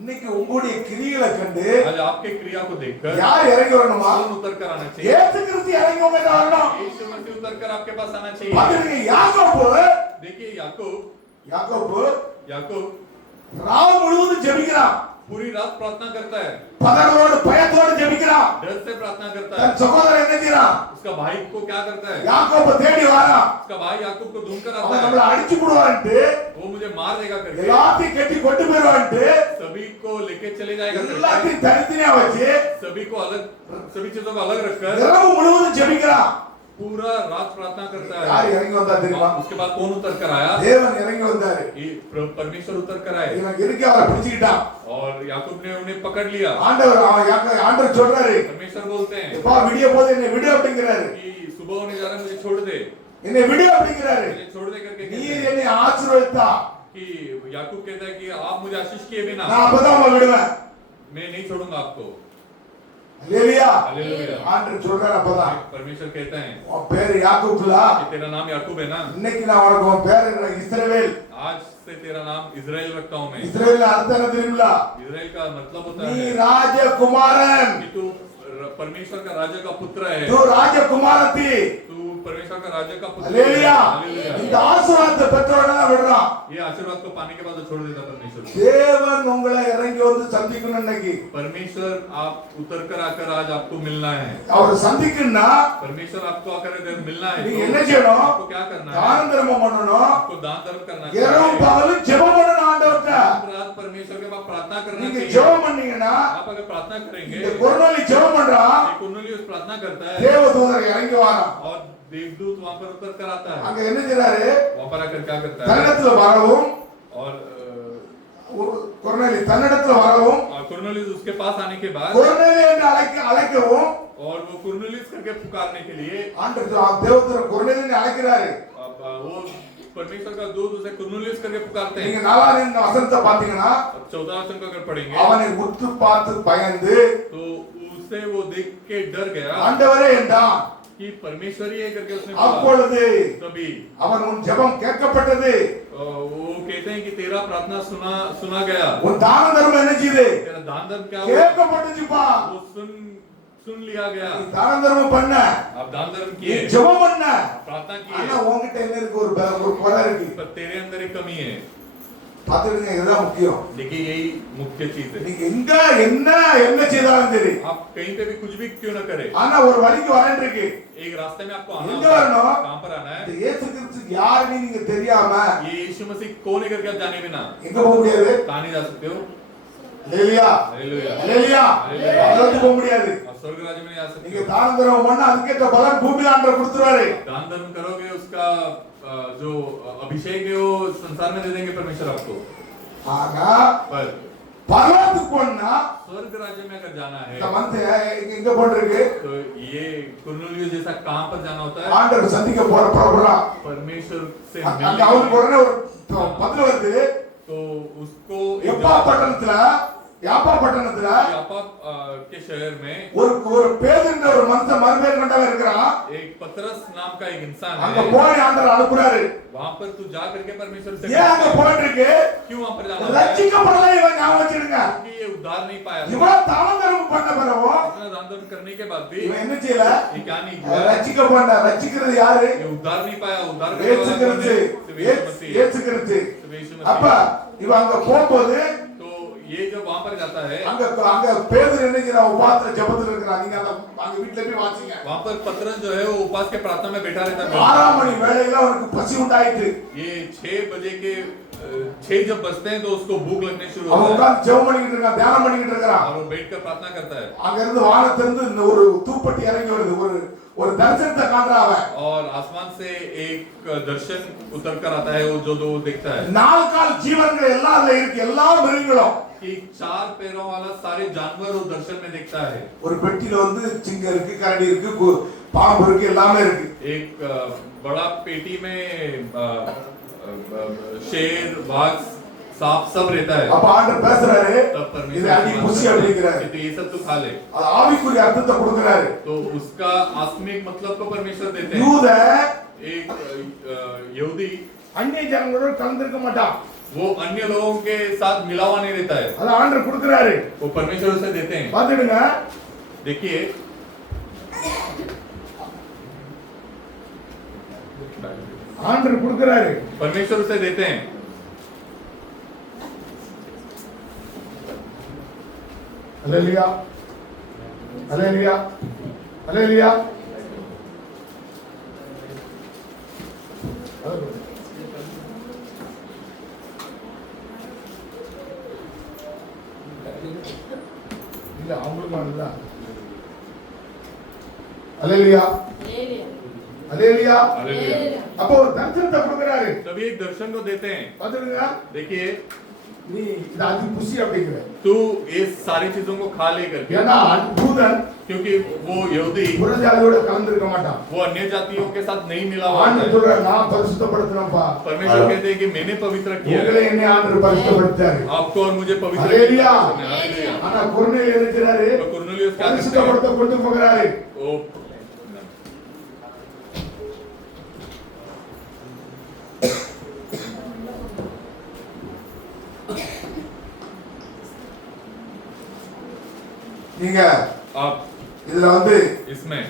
இன்னைக்கு உங்களுடைய கிரியைகளை கண்டு आज आपके क्रिया को देखकर யார் இறங்கி வரணுமா? कौन उतर कर आना चाहिए? இயேசு கிறிஸ்து இறங்கி உங்க வரணும். यीशु मसीह उतर कर आपके पास आना चाहिए. பாத்தீங்க யாக்கோபு देखिए யாக்கோபு याकूब ராவு முழுவதும் ஜெபிக்கிறான். पूरी रात प्रार्थना करता है. பதறோடு பயத்தோடு ஜெபிக்கிறான். डर से प्रार्थना करता தன் है. சகோதரன் என்ன செய்றான்? उसका भाई को क्या करता है? யாக்கோபு தேடி வரான். उसका भाई याकूब को ढूंढ कर அவன் आता நம்மள है. அடிச்சு போடுவான்ட்டு वो मुझे मार देगा करके எல்லாத்தையும் கட்டி கொண்டு போயிடுவான்ட்டு सभी को लेके चले जाएगा करके எல்லாத்தையும் தனித்தனியா வச்சு सभी को अलग, सभी चीजों को अलग रखकर இரவு முழுவதும் ஜெபிக்கிறான். पूरा रात प्रार्थना करता யார் है. இறங்கி வந்தா தெரியுமா? उसके बाद कौन उतर कर आया? தேவன் இறங்கி வந்தாரு. परमेश्वर उतर कर आए இவன் இறுக்கி அவரை பிடிச்சுக்கிட்டான். और याकूब ने उन्हें पकड़ लिया. ஆண்டவர் சொல்றாரு, परमेश्वर बोलते हैं எப்பா விடிய போது என்னை விடு அப்படிங்கிறாரு. कि सुबह होने जा रहा है, मुझे छोड़ दे, என்னை விடு அப்படிங்கிறாரு. मुझे छोड़ दे करके நீ कहते हैं என்னை ஆசீர்வதித்தா कि याकूब कहता है कि आप मुझे आशीष किए बिना நான் அப்பதான் உங்களை விடுவேன். मैं नहीं छोड़ूंगा आपको. அல்லேலூயா. हालेलुया. ஆண்டவர் சொல்றாரு அப்பதான், परमेश्वर कहते हैं உன் பேரு யாக்கோபுலா, कि तेरा नाम याकूब है ना, இன்னைக்கு நான் உனக்கு உன் பேரு இஸ்ரவேல். आज से तेरा नाम इजराइल रखता हूं मैं. இஸ்ரவேல் அர்த்தம் என்ன தெரியுமா? इजराइल का मतलब होता நீ है ராஜகுமாரன், कि तू परमेश्वर का राजा का पुत्र है. तू ராஜகுமாரத்தி. तू परमेश्वर का राजा का पुत्र है. அல்லேலூயா. हालेलुया. இந்த ஆசீர்வாதத்தை பெற்றவன தான் விடுறான். ये आशीर्वाद को पाने के बाद छोड़ देता परमेश्वर. தேவன் உங்களை இறங்கி வந்து சந்திக்கணும். இன்னைக்கு परमेश्वर आप उतर कर आकर आज आपको मिलना है. அவர் சந்திக்கணும்னா परमेश्वर आपको आकर अगर मिलना है நீங்க तो என்ன செய்யணும்? आपको क्या करना है? தான தர்மம் பண்ணணும். आपको दान धर्म करना இரவும் चाहिए. பகலும் ஜெபம் பண்ணணும் ஆண்டவர்ட்ட. दिन रात परमेश्वर के पास प्रार्थना करना நீங்க चाहिए. ஜெபம் பண்ணீங்கன்னா आप अगर प्रार्थना करेंगे, இந்த கொரோனாலி ஜெபம் பண்றான், एक कुरनेलियुस प्रार्थना करता है தேவதூதர் இறங்கி வரான். और देवदूत वहां पर उतर कर आता है. அங்க என்ன செய்றாரு? वहां पर आकर क्या करता है? தருணத்துல வரவும் और கொர்நேலி தன்னிடத்துல வரவும் कुरनेलियुस उसके पास आने के बाद கொர்நேலி என்று அழைக்கவும் और वो कुरनेलियुस करके पुकारने के लिए ஆண்டவர் தேவதூதர் கொர்நேலியை அழைக்கிறாரு. अब वो परमेश्वर का दूत उसे कुरनेलियुस करके पुकारते நீங்க हैं. 4 வசனத்தை பாத்தீங்கன்னா 14 वचन को अगर पढ़ेंगे அவனை உத்து பார்த்து பயந்து तो उसे वो देख के डर गया ஆண்டவரே என்றான். कि परमेश्वर ही है करके उसने बोला. அப்பொழுது तभी அவன் உன் ஜெபம் கேட்கப்பட்டது, वो कहते हैं कि तेरा प्रार्थना सुना गया, உன் தான தர்மம் என்ன செய்யுது तेरा दान धर्म क्या हुआ, கேட்கப்பட்டுச்சுப்பா. वो सुन लिया गया. நீ தான தர்மம் பண்ண, आप दान धर्म நீ किए, ஜெபம் பண்ண, प्रार्थना ஆனா किए, உன்கிட்ட என்ன இருக்கு? ஒரு குறை இருக்கு. पर तेरे अंदर एक कमी है. பாத்துடுங்க, இதுதான் முக்கியம். देखिए यही मुख्य चीज है. நீங்க எங்க என்ன செய்தாலும் சரி, आप कहीं पे भी कुछ भी क्यों ना करे, ஆனா ஒரு வழிக்கு வரேன் இருக்கு. एक रास्ते में आपको आना எங்க होगा. வரணும்? कहां पर आना है? இந்த இயேசு கிறிஸ்து யாருன்னு நீங்க தெரியாம ये यीशु मसीह कौन है करके आप जाने बिना எங்க போக முடியாது. कहां नहीं जा सकते हो. அல்லேலூயா, हालेलुया. அல்லேலூயா. பரலோகத்துக்கு போக முடியாது. आप स्वर्ग राज्य में नहीं आ सकते நீங்க हो. தான தர்மம் பண்ணா அதுக்கேற்ற பலன் பூமியில ஆண்டவர் கொடுத்துருவாரு. दान धर्म करोगे उसका जो अभिषेक है वो संसार में दे देंगे परमेश्वर आपको. ஆனா पर பரலோகத்துக்கு போனா स्वर्ग राज्य में अगर जाना है இந்த வந்து எங்க போட்டிருக்கு? तो ये कुरनेलियुस जैसा कहां पर जाना होता है? ஆண்டவர் சந்திக்க போறான். परमेश्वर से அங்க मिलने அவனுக்கு के लिए. உடனே ஒரு பதில் வருது. तो उसको யாப்பா பட்டணத்துல यापा के शहर में ஒரு பேதுன்ற ஒரு மனுஷன் மறுபேர் கொண்டவன் இருக்கிறான். एक पतरस नाम का एक इंसान அங்க है. போய் ஆண்டவர் அனுப்புறாரு. वहां पर तू जा करके परमेश्वर से ஏன் அங்க போயிட்டு இருக்கு? क्यों वहां पर जाना है? ரட்சிக்கப்படல இவன் ஞாபகம் வச்சிடுங்க. क्योंकि ये उद्धार नहीं पाया. இவன் தான தர்மம் பண்ண பிறகு इतना दान धर्म करने के बाद भी இவன் என்ன செய்யல? ये क्या नहीं हुआ? ரட்சிக்கிறது யாரு? ये उद्धार नहीं पाया. उद्धार करने இயேசு वाला कौन கிறிஸ்து. है? सिर्फ यीशु मसीह. இயேசு கிறிஸ்து. सिर्फ यीशु அப்ப मसीह. இவன் அங்க போகும்போது तो ये जब वहां पर जाता है, அங்க பேதுரு என்ன செய்றான்? உபாச ஜெபத்துல இருக்கிறான். நீங்க அங்க வீட்ல போய் வாசிங்க. वहां पर पतरस जो है वो उपास के प्रार्थना में बैठा रहता है. 6 மணி வேளையில அவனுக்கு பசி உண்டாயிட்டு. ये 6 बजे के 6 जब बजते हैं तो उसको भूख लगने शुरू அவன் होता है உட்கார்ந்து ஜெபம் பண்ணிட்டு இருக்கான், தியானம் பண்ணிட்டு இருக்கான். और वो बैठकर प्रार्थना करता है. அங்க இருந்து வானத்திலிருந்து ஒரு தூப்பட்டி இறங்கி வருது. ஒரு தரிசனத்தை காண்றான் அவன். और आसमान से एक दर्शन उतर कर आता है. वो जो देखता है 4 கால் ஜீவன்கள் எல்லாம் அதுல இருக்கு, எல்லா மிருகங்களும். कि 4 पैरों वाला सारे जानवर वो दर्शन में देखता है. ஒரு பெட்டில வந்து சிங்கம் இருக்கு, கரடி இருக்கு, பாம்பு இருக்கு, எல்லாமே இருக்கு. एक बड़ा पेटी में शेर, बाघ, सांप सब रहता है. அப்ப ஆண்டவர் பேசுறாரு, तब இது அடி புசி அப்படிங்கிறாரு. तो ये सब तो खा ले. அது ஆவிக்குரிய அர்த்தத்தை கொடுக்கிறாரு. तो उसका आत्मिक मतलब को परमेश्वर देते हैं. யூத एक यहूदी அந்நிய ஜனங்களோட கலந்திருக்க மாட்டான். वो अन्य लोगों के साथ मिला हुआ नहीं रहता है. அது ஆண்டவர் கொடுக்கிறாரு. वो परमेश्वर उसे देते हैं. பாத்துடுங்க, देखिए ஆண்டவர் கொடுக்கிறாரு. परमेश्वर उसे देते हैं. அல்லேலூயா, அல்லேலூயா, அல்லேலூயா. இல்ல அவங்களுக்கு அதுதான். அல்லேலூயா, அல்லேலூயா. हालेलुया. அப்போ ஒரு தரிசனத்தை கொடுக்கிறாரு. तभी एक दर्शन को देते हैं. பாத்துடுங்க, देखिए நீ இது அதி புசி அப்படிங்கிற. तू ये सारी चीजों को खा ले करके, ஏன்னா யூதன் क्योंकि वो यहूदी புறஜாதியோட கலந்திருக்க மாட்டான். वो अन्य जातियों के साथ नहीं मिला हुआ ஆண்டவர் है. சொல்றாரு, நான் பரிசுத்தப்படுத்தினப்பா. परमेश्वर कहते हैं कि मैंने पवित्र किया உங்களை है. என்னை ஆண்டவர் பரிசுத்தப்படுத்தாரு. आपको और मुझे पवित्र हालेलुया. किया है. हालेलुया. ஆனா கொர்நேலியு என்ன செய்றாரு? तो कुरनेलियुस क्या करते हैं? பரிசுத்தப்படுத்த கொண்டு போகிறாரு. वो நீங்க आप இதுல வந்து इसमें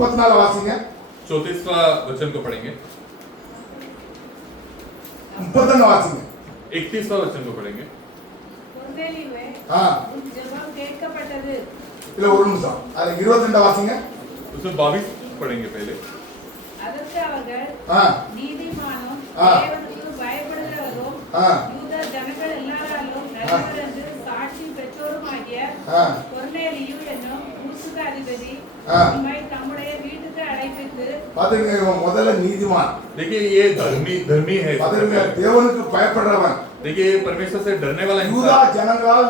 34 வாசிங்க. 34वां वचन को पढ़ेंगे. 31 வாசிங்க. 31वां वचन को पढ़ेंगे. கொர்நேலியுவே, ஆ, உன் ஜெபம் கேட்கப்பட்டது. இல்ல ஒரு நிமிஷம். அது 22 வாசிங்க. उसमें 22 पढ़ेंगे पहले. அதற்கு அவர்கள், ஆ, நீதிமானும் ஆ. தேவனுக்கு பயப்படுகிறவரும் ஆ, யூத ஜனங்கள் எல்லாராலும் நல்லவர் என்று சாட்சி பெற்றோருமாகிய ஆ, கொர்நேலியு என்னும் நூற்றுக்கு அதிபதி ஆ. உம்மை தம்முடைய வீட்டுக்கு அழைப்பித்து பாத்தீங்க, இவன் முதல்ல நீதிமான். देखिए ये धर्मी है. பாத்தீங்க, தேவனுக்கு பயப்படுறவன். देखिए ये परमेश्वर से डरने वाला யூதா इंसान, ஜனங்களால்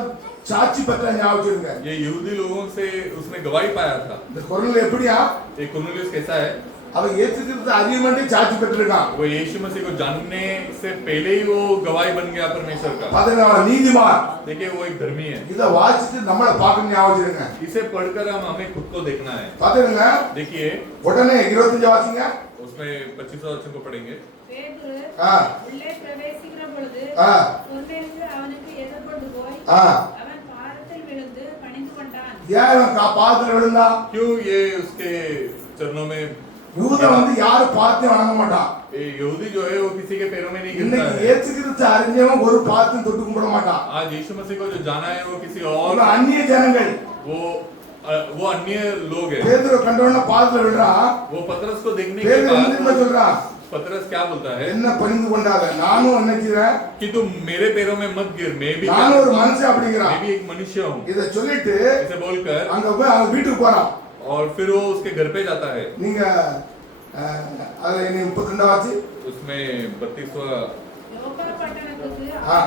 சாட்சி பெற்ற ஞாபகம் வச்சிருங்க. ये यहूदी लोगों से उसने गवाही पाया था। இந்த குரல் எப்படியா? ये कुर्नेलियुस कैसा है? அவன் இயேசு கிறிஸ்து அறியும்படி சாட்சி பெற்றிருக்கான். वो यीशु मसीह को जानने से पहले ही वो गवाही बन गया परमेश्वर का। பதினாறு நீதிமான். देखिए वो एक धर्मी है। இத வாசிட்டு நம்மள பார்க்க ஞாபகம் வச்சிருங்க. इसे पढ़कर हमें खुद को देखना है। பாத்துங்க. देखिए உடனே 25 வாசிங்க. उसमें 25 वचन को पढ़ेंगे। பேதுரு ஆ உள்ளே பிரவேசிக்கிற பொழுது ஆ கொர்நேலியு அவனுக்கு எதிர்கொண்டு போய் ஆ அவன் பாதத்தில் விழுந்து பணிந்து கொண்டான். ஏன் அவன் பாதத்துல விழுந்தா? क्यों ये उसके चरणों में? யூதா வந்து யாரு பாதத்தை வணங்க மாட்டான். ये यहूदी जो है वो किसी के पैरों में नहीं गिरता இன்னைக்கு है। இயேசு கிறிஸ்து அறிஞ்சவன் ஒரு பாதத்தையும் தொட்டு கும்பிட மாட்டான். आज यीशु मसीह को जो जाना है वो किसी और, இவன் அந்நிய ஜனங்கள். वो अन्य लोग हैं। பேதுரு கண்டவன பாதத்துல விழுறான். वो पतरस को देखने के பேதுரு என்ன बाद சொல்றான்? पतरस क्या बोलता है என்ன பணிந்து கொண்டாத நானும் என்ன செய்றேன்? कि तुम मेरे पैरों में मत गिर, मैं भी நானும் ஒரு மனுஷன் அப்படிங்கறான். मैं भी एक मनुष्य हूँ। இத சொல்லிட்டு इसे बोलकर அங்க போய் அவங்க வீட்டுக்கு போறான். और फिर वो उसके घर पे जाता है। நீங்க அதுல நீ 32 வாசி. उसमें 32वां யோப்பா பட்டணத்துக்கு ஆ.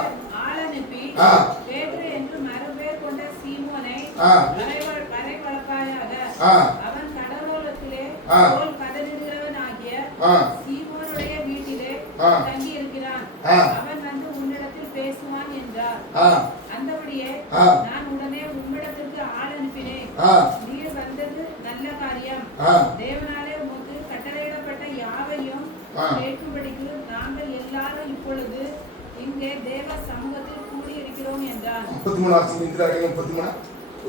ஆள் அனுப்பி ஆ. பேதுரு என்று மறுபெயர் கொண்ட சீமோனை ஆ. வரைவழக்காயாக ஆ. அவன் கடலோரத்திலே ஆ. தோல் கதறுகிறவனாகிய ஆ. சீமோனுடைய வீட்டிலே ஆ. தங்கி இருக்கிறான். ஆ. அவன் வந்து உன்னிடத்தில் பேசுவான் என்றார். ஆ. அந்தபடியே ஆ. நான் உடனே உம்மிடத்திற்கு ஆள் அனுப்பினேன். ஆ. நீர் வந்தது நல்ல காரியம். ஆ. தேவனாலே உமக்கு கட்டளையிடப்பட்ட யாவையும் ஆ. கேட்கும்படிக்கு நாங்கள் எல்லாரும் இப்பொழுது இங்கே தேவ சமூகத்தில் கூடியிருக்கிறோம் என்றான். 33 வாசி. இந்திரா 33.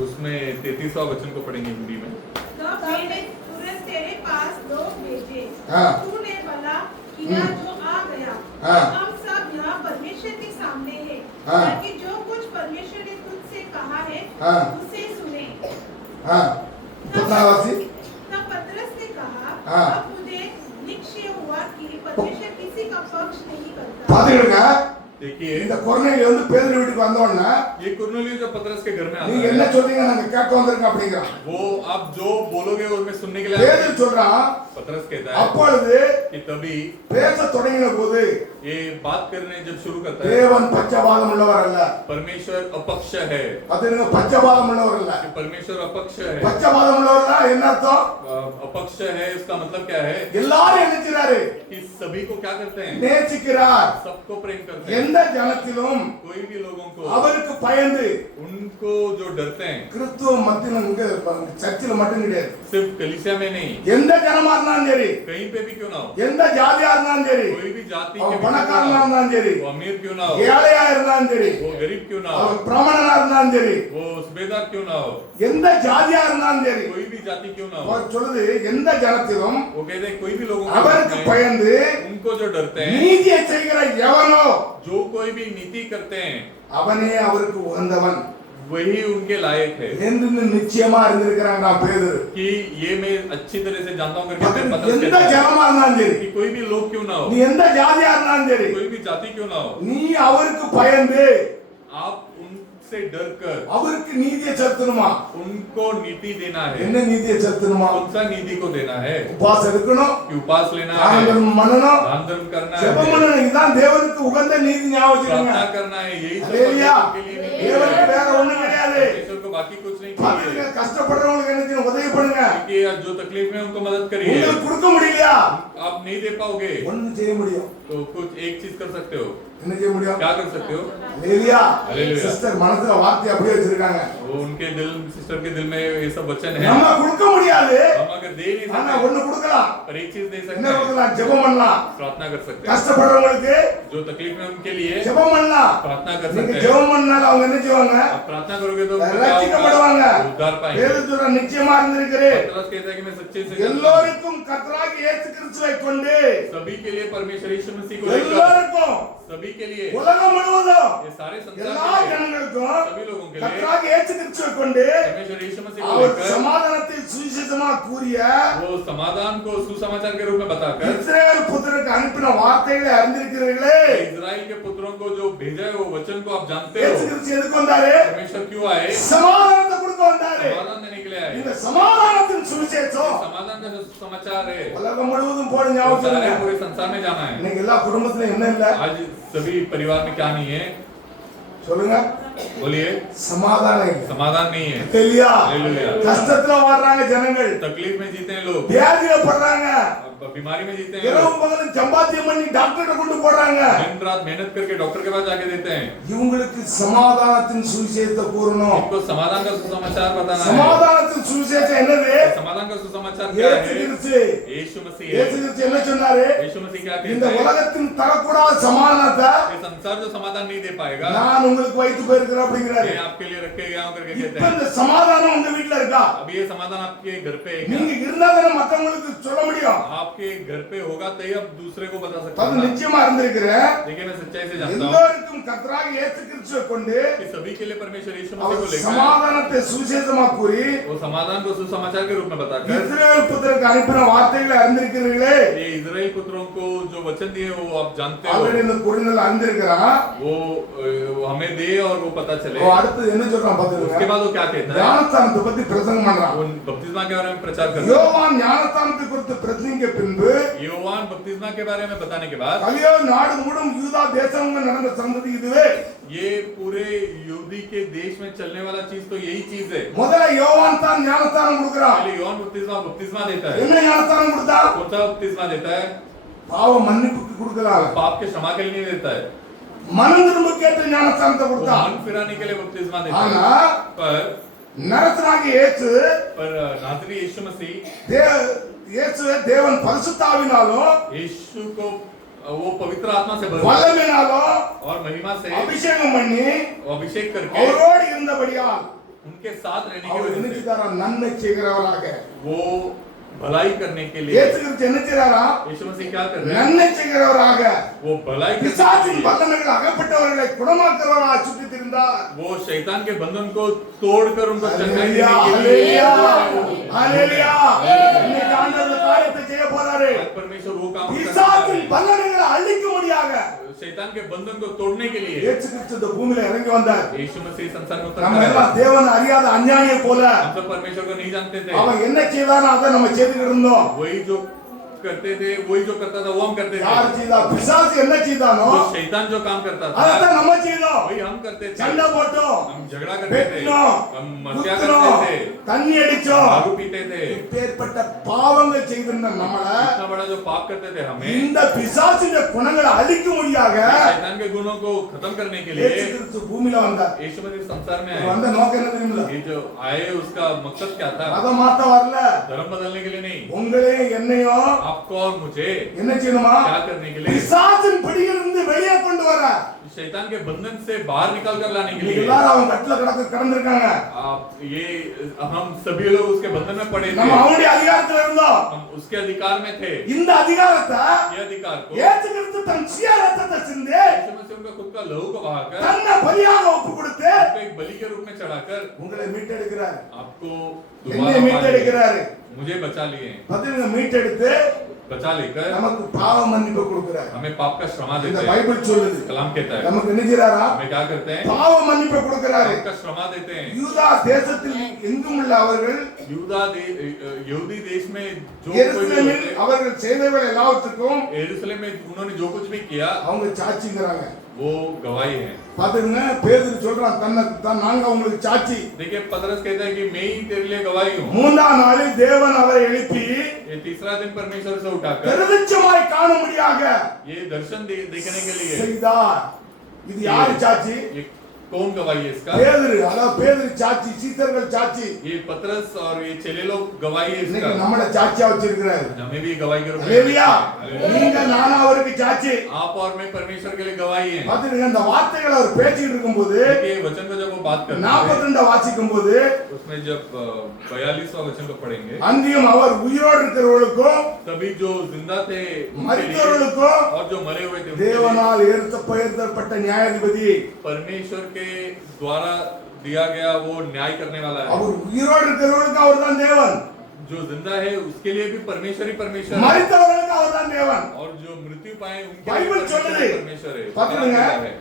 उसमें 33वां वचन को पढ़ेंगे हिंदी में। तब मैंने तुरंत तेरे पास लोग भेजे। हाँ। तूने भला किया जो आ गया। हाँ। हम सब यहाँ परमेश्वर के सामने हैं, हाँ। ताकि जो कुछ परमेश्वर ने तुझसे कहा है हाँ। उसे सुने। हां 17 वासी. तब पतरस ने कहा, हाँ। अब मुझे निश्चय हुआ कि परमेश्वर किसी का पक्ष नहीं करता। பாத்துங்க. देखिए இந்த கொர்நேலியு வந்து பேதுரு வீட்டுக்கு வந்த உடனே ये कुर्नेलियुस जब पतरस के घर में आता நீங்க என்ன है, சொல்றீங்க நாங்க கேட்க வந்திருக்கோம் அப்படிங்கறான். वो आप जो बोलोगे उसमें सुनने के लिए आते பேதுரு हैं। சொல்றான் पतरस कहता है அப்பொழுது कि तभी பேச தொடங்கின போது ये बात करने जब शुरू करता है, தேவன் பச்சபாதம் உள்ளவர் அல்ல. परमेश्वर अपक्ष है। பாத்தீங்க பச்சபாதம் உள்ளவர் அல்ல. कि परमेश्वर अपक्ष है। பச்சபாதம் உள்ளவர்னா என்ன அர்த்தம்? अपक्ष है इसका मतलब क्या है? எல்லாரும் என்ன செய்றாரு? कि सभी को क्या करते हैं? நேசிக்கிறார். सबको प्रेम करते हैं। எந்த ஜனத்திலும் कोई भी लोगों को, அவருக்கு பயந்து उनको जो डरते हैं, கிறிஸ்துவ மத்தியில இங்க சர்ச்சில் மட்டும் கிடையாது. सिर्फ कलीसिया में नहीं, எந்த ஜனமா இருந்தாலும் சரி, कहीं पे भी क्यों ना हो, எந்த ஜாதியா இருந்தாலும் சரி, कोई भी जाति के அவன் भी क्यों பணக்காரனா ना हो, இருந்தாலும் சரி, वो अमीर क्यों ना हो, ஏழையா இருந்தாலும் சரி, वो गरीब क्यों ना हो, அவன் பிராமணனா இருந்தாலும் சரி, वो सूबेदार क्यों ना हो, எந்த ஜாதியா இருந்தாலும் சரி, कोई भी जाति क्यों ना हो, அவர் சொல்லுது எந்த ஜனத்திலும் वो कहते हैं कोई भी लोगों அவருக்கு को பயந்து उनको जो डरते हैं, நீதியை செய்கிற எவனோ जो कोई भी नीति करते हैं, அவனே அவருக்கு உகந்தவன் वही उनके लायक है। என்று நிச்சயமா இருந்திருக்கிறாங்க பேதுரு. कि ये मैं अच्छी तरह से जानता हूँ करके पतरस எந்த कहता है ஜனமா இருந்தாலும் சரி, कि कोई भी लोग क्यों ना हो, நீ எந்த ஜாதியா இருந்தாலும் சரி, कोई भी जाति क्यों ना हो, நீ அவருக்கு பயந்து आप उनसे डर कर அவருக்கு நீதியை செலுத்தணுமா? उनको नीति देना है। என்ன நீதியை செலுத்தணுமா? कौन सा नीति को देना है? உபாசம் இருக்கணும், कि उपास लेना है, தானம் பண்ணணும், दान धर्म करना है, ஜெபம் பண்ணணும். இதுதான் தேவனுக்கு உகந்த நீதி. ஞாபகம் வச்சுக்கோங்க. प्रार्थना करना है, यही सब அல்லேலூயா. परमेश्वर के लिए नीति है। தேவனுக்கு வேற ஒண்ணும் கிடையாது. परमेश्वर को बाकी कुछ नहीं பாத்துங்க, चाहिए। கஷ்டப்படுறவங்களுக்கு என்ன செய்யணும்? உதவி பண்ணுங்க. क्योंकि जो तकलीफ में उनको मदद करिए। உங்களுக்கு கொடுக்க முடியலையா? आप नहीं दे पाओगे ஒண்ணு செய்ய முடியும். तो कुछ एक चीज कर सकते हो। என்ன செய்ய முடியும்? क्या कर सकते हो? அல்லேலூயா. அல்லேலூயா. சிஸ்டர் மனசுல வார்த்தை அப்படியே வச்சிருக்காங்க. वो उनके दिल, सिस्टर के दिल में ये सब वचन है। நம்ம கொடுக்க முடியாது, हम अगर दे नहीं ஆனா सकते, ஒண்ணு கொடுக்கலாம். पर एक चीज दे என்ன सकते हैं, கொடுக்கலாம்? ஜெபம் பண்ணலாம். प्रार्थना कर सकते हैं। கஷ்டப்படுறவங்களுக்கு जो तकलीफ में उनके लिए ஜெபம் பண்ணலாம். प्रार्थना कर நீங்க सकते हैं। ஜெபம் பண்ணால அவங்க என்ன செய்வாங்க? आप प्रार्थना करोगे तो उनको क्या ரட்சிக்கப்படுவாங்க. होगा? उद्धार पाएंगे। பேதுரு சொல்ற நிச்சயமா இருந்திருக்கிறேன். पतरस कहता है कि मैं सच्चे से எல்லோருக்கும் கர்த்தராகிய இயேசு கிறிஸ்துவை கொண்டு सभी के लिए परमेश्वर यीशु मसीह को लेकर, எல்லோருக்கும் सभी के लिए, உலகம் முழுவதும் ये सारे संसार எல்லா के लिए, ஜனங்களுக்கும் सभी लोगों के लिए கர்த்தராகிய இயேசு கிறிஸ்துவை கொண்டு परमेश्वर यीशु मसीह को அவர் लेकर சமாதானத்தை சுவிசேஷமா கூறிய वो समाधान को सुसमाचार के रूप में बताकर இஸ்ரவேல் புத்திரருக்கு அனுப்பின வார்த்தைகளை அறிந்திருக்கிறீர்களே. इजराइल के पुत्रों को जो भेजा है वो वचन को आप जानते இயேசு हो। கிறிஸ்து எதுக்கு வந்தாரு? परमेश्वर क्यों आए? சமாதானத்தை கொடுக்க வந்தாரு. समाधान देने के लिए आए। இந்த இந்த சமாதானத்தின் சுவிசேஷம் समाधान का जो समाचार है உலகம் முழுவதும் போட वो ஞாபகம் सारे வச்சுக்கோங்க. पूरे संसार में जाना है। இன்னைக்கு எல்லா குடும்பத்திலும் என்ன இல்ல आज सभी परिवार में क्या नहीं है, சொல்லுங்க, बोलिए, சமாதானம் இல்ல. समाधान नहीं है। இல்லையா? हालेलुया। கஷ்டத்துல வாடுறாங்க ஜனங்கள், तकलीफ में जीते हैं लोग, வியாதியில படுறாங்க, बीमारी में जीते हैं இரவு लोग, பகலும் சம்பாத்தியம் பண்ணி டாக்டர்கிட்ட கொண்டு போறாங்க. दिन रात मेहनत करके डॉक्टर के पास जाके देते हैं। இவங்களுக்கு சமாதானத்தின் சுவிசேஷத்தை கூறணும். इनको समाधान का सुसमाचार बताना है। சமாதானத்தின் சுவிசேஷம் என்னது? समाधान का सुसमाचार क्या இயேசு है? கிறிஸ்து यीशु मसीह இயேசு है। கிறிஸ்து என்ன சொன்னாரு? यीशु मसीह क्या இந்த कहते हैं? உலகத்தின் தரக்கூடாத சமாதானத்தை ये संसार जो समाधान नहीं दे पाएगा, நான் உங்களுக்கு வைத்து போயிருக்கிறேன் அப்படிங்கிறாரு. ये आपके लिए रखे गया हूं करके कहते இப்ப हैं। இந்த சமாதானம் உங்க வீட்ல இருக்கா? अब ये समाधान आपके घर पे है क्या? நீங்க இருந்தா தானே மத்தவங்களுக்கு சொல்ல முடியும். आपके घर पे होगा तो ही आप दूसरे को बता सकते அது हैं। நிச்சயமா இருந்திருக்கிறேன். देखिए मैं सच्चाई से जानता हूँ எல்லோருக்கும் கர்த்தராகிய இயேசு கிறிஸ்துவை கொண்டு कि सभी के लिए परमेश्वर यीशु मसीह அவர் को लेकर சமாதானத்தை சுவிசேஷமா கூறி वो समाधान को सुसमाचार के रूप में बताकर இஸ்ரவேல் புத்திரருக்கு அனுப்பின வார்த்தைகளை அறிந்திருக்கிறீர்களே. ये इजराइल पुत्रों को जो वचन दिए वो आप जानते ஆல்ரெடி हो, இந்த குறுநில அறிந்திருக்கிறான். वो हमें दे और वो पता चले। அடுத்து என்ன சொல்றான் उसके பாத்துக்கங்க. बाद वो क्या कहता है? ஞானஸ்தானத்தை பத்தி பிரசங்கம் பண்றான். वो बपतिस्मा के बारे में प्रचार करता है। யோவான் ஞானஸ்தானத்தை குறித்து பிரசங்கிக்க பின்பு योहान बपतिस्मा के बारे में बताने के बाद கலியோ நாடு முழுவதும் யூதா தேசம் நடந்த சந்ததி இதுவே. ये पूरे यहूदी के देश में चलने वाला चीज तो यही चीज है। முதல்ல யோவான் தான் ஞானஸ்தானம் கொடுக்கிறான். पहले योहान बपतिस्मा देता है। என்ன ஞானஸ்தானம் கொடுத்தா? कौन सा बपतिस्मा देता है? பாவ மன்னிப்புக்கு கொடுக்கிறான். पाप के क्षमा के लिए नहीं देता है, மனம் திரும்ப கேட்ட ஞானஸ்தானத்தை वो கொடுத்தா. मन फिराने के लिए बपतिस्मा देता ஆனா है। पर நரசனாகிய இயேசு नाज़री यीशु मसीह இயேசுவே தேவன் பரிசுத்தாவினாலும் यीशु को वो पवित्र आत्मा से भर வல்லமையினாலும் और महिमा से அபிஷேகம் பண்ணி अभिषेक करके அவரோடு இருந்தபடியால் उनके साथ रहने அவர் की என்ன वजह से செய்தாரா? நன்மை செய்கிறவராக. वो भलाई करने के लिए இயேசு கிறிஸ்து என்ன செய்றாரா? यीशु मसीह क्या कर रहे हैं? நன்மை செய்கிறவராக. वो भलाई करने के பிசாசின் लिए வல்லமைகள் அகப்பட்டவர்களை குணமாக்குறவராக சுற்றித் திரிந்தார். वो शैतान के बंधन को तोड़कर उनको चंगाई ஹalleluya, देने के लिए ஹalleluya, இன்னைக்கு ஆண்டவர் காரியத்தை செய்ய போறாரு. आज परमेश्वर वो काम करने பிசாசின் वाला வல்லமைகளை அழிக்கும்படியாக है। शैतान के बंधन को तोड़ने के लिए இயேசு கிறிஸ்து இந்த பூமியில இறங்கி வந்தார். यीशु मसीह संसार में उतर நம்ம कर எல்லாம் आए। தேவனை அறியாத அஞ்ஞானியை போல हम सब परमेश्वर को नहीं जानते थे, அவன் என்ன செய்தானோ அதை நம்ம செய்துட்டு இருந்தோம். वही जो करते थे वही जो करता था वो हम करते யார் थे। செய்தா? பிசாசு என்ன செய்தானோ जो शैतान जो काम करता था அதைத்தான் நம்ம செய்தோம். वही हम करते थे। சண்டை போட்டோம், हम झगड़ा करते थे, வெட்டினோம், हम मस्तियाँ குத்துனோம், करते थे, தண்ணி அடிச்சோம். दारू पीते थे, இப்பேற்பட்ட பாவங்கள் செய்திருந்த நம்மள इतना बड़ा जो पाप करते थे हमें இந்த பிசாசின் குணங்களை அழிக்கும்படியாக शैतान के गुणों को खत्म करने के இயேசு लिए கிறிஸ்து பூமியில வந்தார். यीशु मसीह संसार में அவர் आए। வந்த நோக்கம் என்ன தெரியுமா? ये जो आए उसका मकसद क्या था? அதை மாத்த வரல. धर्म बदलने के लिए नहीं, உங்களையும் என்னையும் आपको और मुझे என்ன செய்யணுமா? क्या करने के लिए? பிசாசின் பிடியிலிருந்து வெளியே கொண்டு வர. शैतान के बंधन से बाहर निकाल कर लाने के இன்னைக்கு लिए। எல்லாரும் அவன் கட்டுல கடந்திருக்காங்க. आप ये हम सभी लोग उसके बंधन में पड़े थे, நம்ம அவனுடைய அதிகாரத்துல இருந்தோம். हम उसके अधिकार में थे। இந்த அதிகாரத்தை ये अधिकार को இயேசு கிறிஸ்து தன் சுய ரத்தத்தை சிந்தி यीशु मसीह उनका खुद का लहू को बहाकर தன்னை பலியாக ஒப்பு கொடுத்து उसको एक बलि के रूप में चढ़ाकर உங்களை மீட்டெடுக்கிறார். आपको என்னை दोबारा पा लिए। மீட்டெடுக்கிறாரு. मुझे बचा लिए, பதிலுங்க மீட்டெடுத்து बचा लेकर நமக்கு பாவ மன்னிப்பு கொடுக்கிறார். हमें पाप का क्षमा இந்த देते हैं। பைபிள் சொல்லுது. कलाम कहता है நமக்கு என்ன செய்றாரா? हमें क्या करते हैं? பாவ மன்னிப்பு கொடுக்கிறாரு. पाप का क्षमा देते हैं। யூதா தேசத்தில் எங்கும் உள்ள அவர்கள் यहूदी देश में जो कोई भी எருசலேமில் होते, அவர்கள் செய்தவைகள் எல்லாவற்றுக்கும் यरूशलेम में उन्होंने जो कुछ भी किया அவங்க சாட்சிங்கிறாங்க. वो गवाही है। பாத்துங்க, பேதுரு சொல்றான் நாங்க உங்களுக்கு சாட்சி. देखिए पतरस कहता है कि मैं ही तेरे लिए गवाही हूँ। மூன்றாம் நாளில் தேவன் அவரை எழுப்பி ये तीसरा दिन परमेश्वर से उठाकर பிரதிச்சமாய் காணும்படியாக ये दर्शन देखने के लिए செய்தார். இது யாரு சாட்சி? ये कौन गवाही है इसका? பேதுரு. அதாவது பேதுரு சாட்சி, சீசர்கள் சாட்சி. ये पतरस और ये चेले लोग गवाही है இன்னைக்கு इसका। நம்மள சாட்சியா வச்சிருக்கிறாரு. हमें भी गवाही के रूप में ஹalleluya. हालेलुया। நீங்க நானும் அவருக்கு சாட்சி. आप और मैं परमेश्वर के लिए गवाही हैं। பாத்துங்க, இந்த வார்த்தைகளை அவர் பேசிட்டு இருக்கும்போது देखिए वचन को जब वो बात करते हैं 42 வாசிக்கும் போது उसमें जब 42वां वचन को पढ़ेंगे அன்றியும் அவர் உயிரோடு இருக்கிறவர்களுக்கும் तभी जो जिंदा थे उनके लिए மரித்தவர்களுக்கும் और जो मरे हुए थे उनके लिए தேவனால் ஏற்பட்ட நியாயாதிபதி परमेश्वर के द्वारा दिया गया वो न्याय करने वाला है। அவர் உயிரோடு இருக்கிறவர்களுக்கு அவர்தான் தேவன், जो जिंदा है उसके लिए भी परमेश्वर ही परमेश्वर है மரித்தவர்களுக்கு அவர்தான் தேவன். और जो मृत्यु पाए उनके लिए बाइबल परमेश्वर சொல்லுது. ही परमेश्वर है। பாத்துடுங்க. क्या है?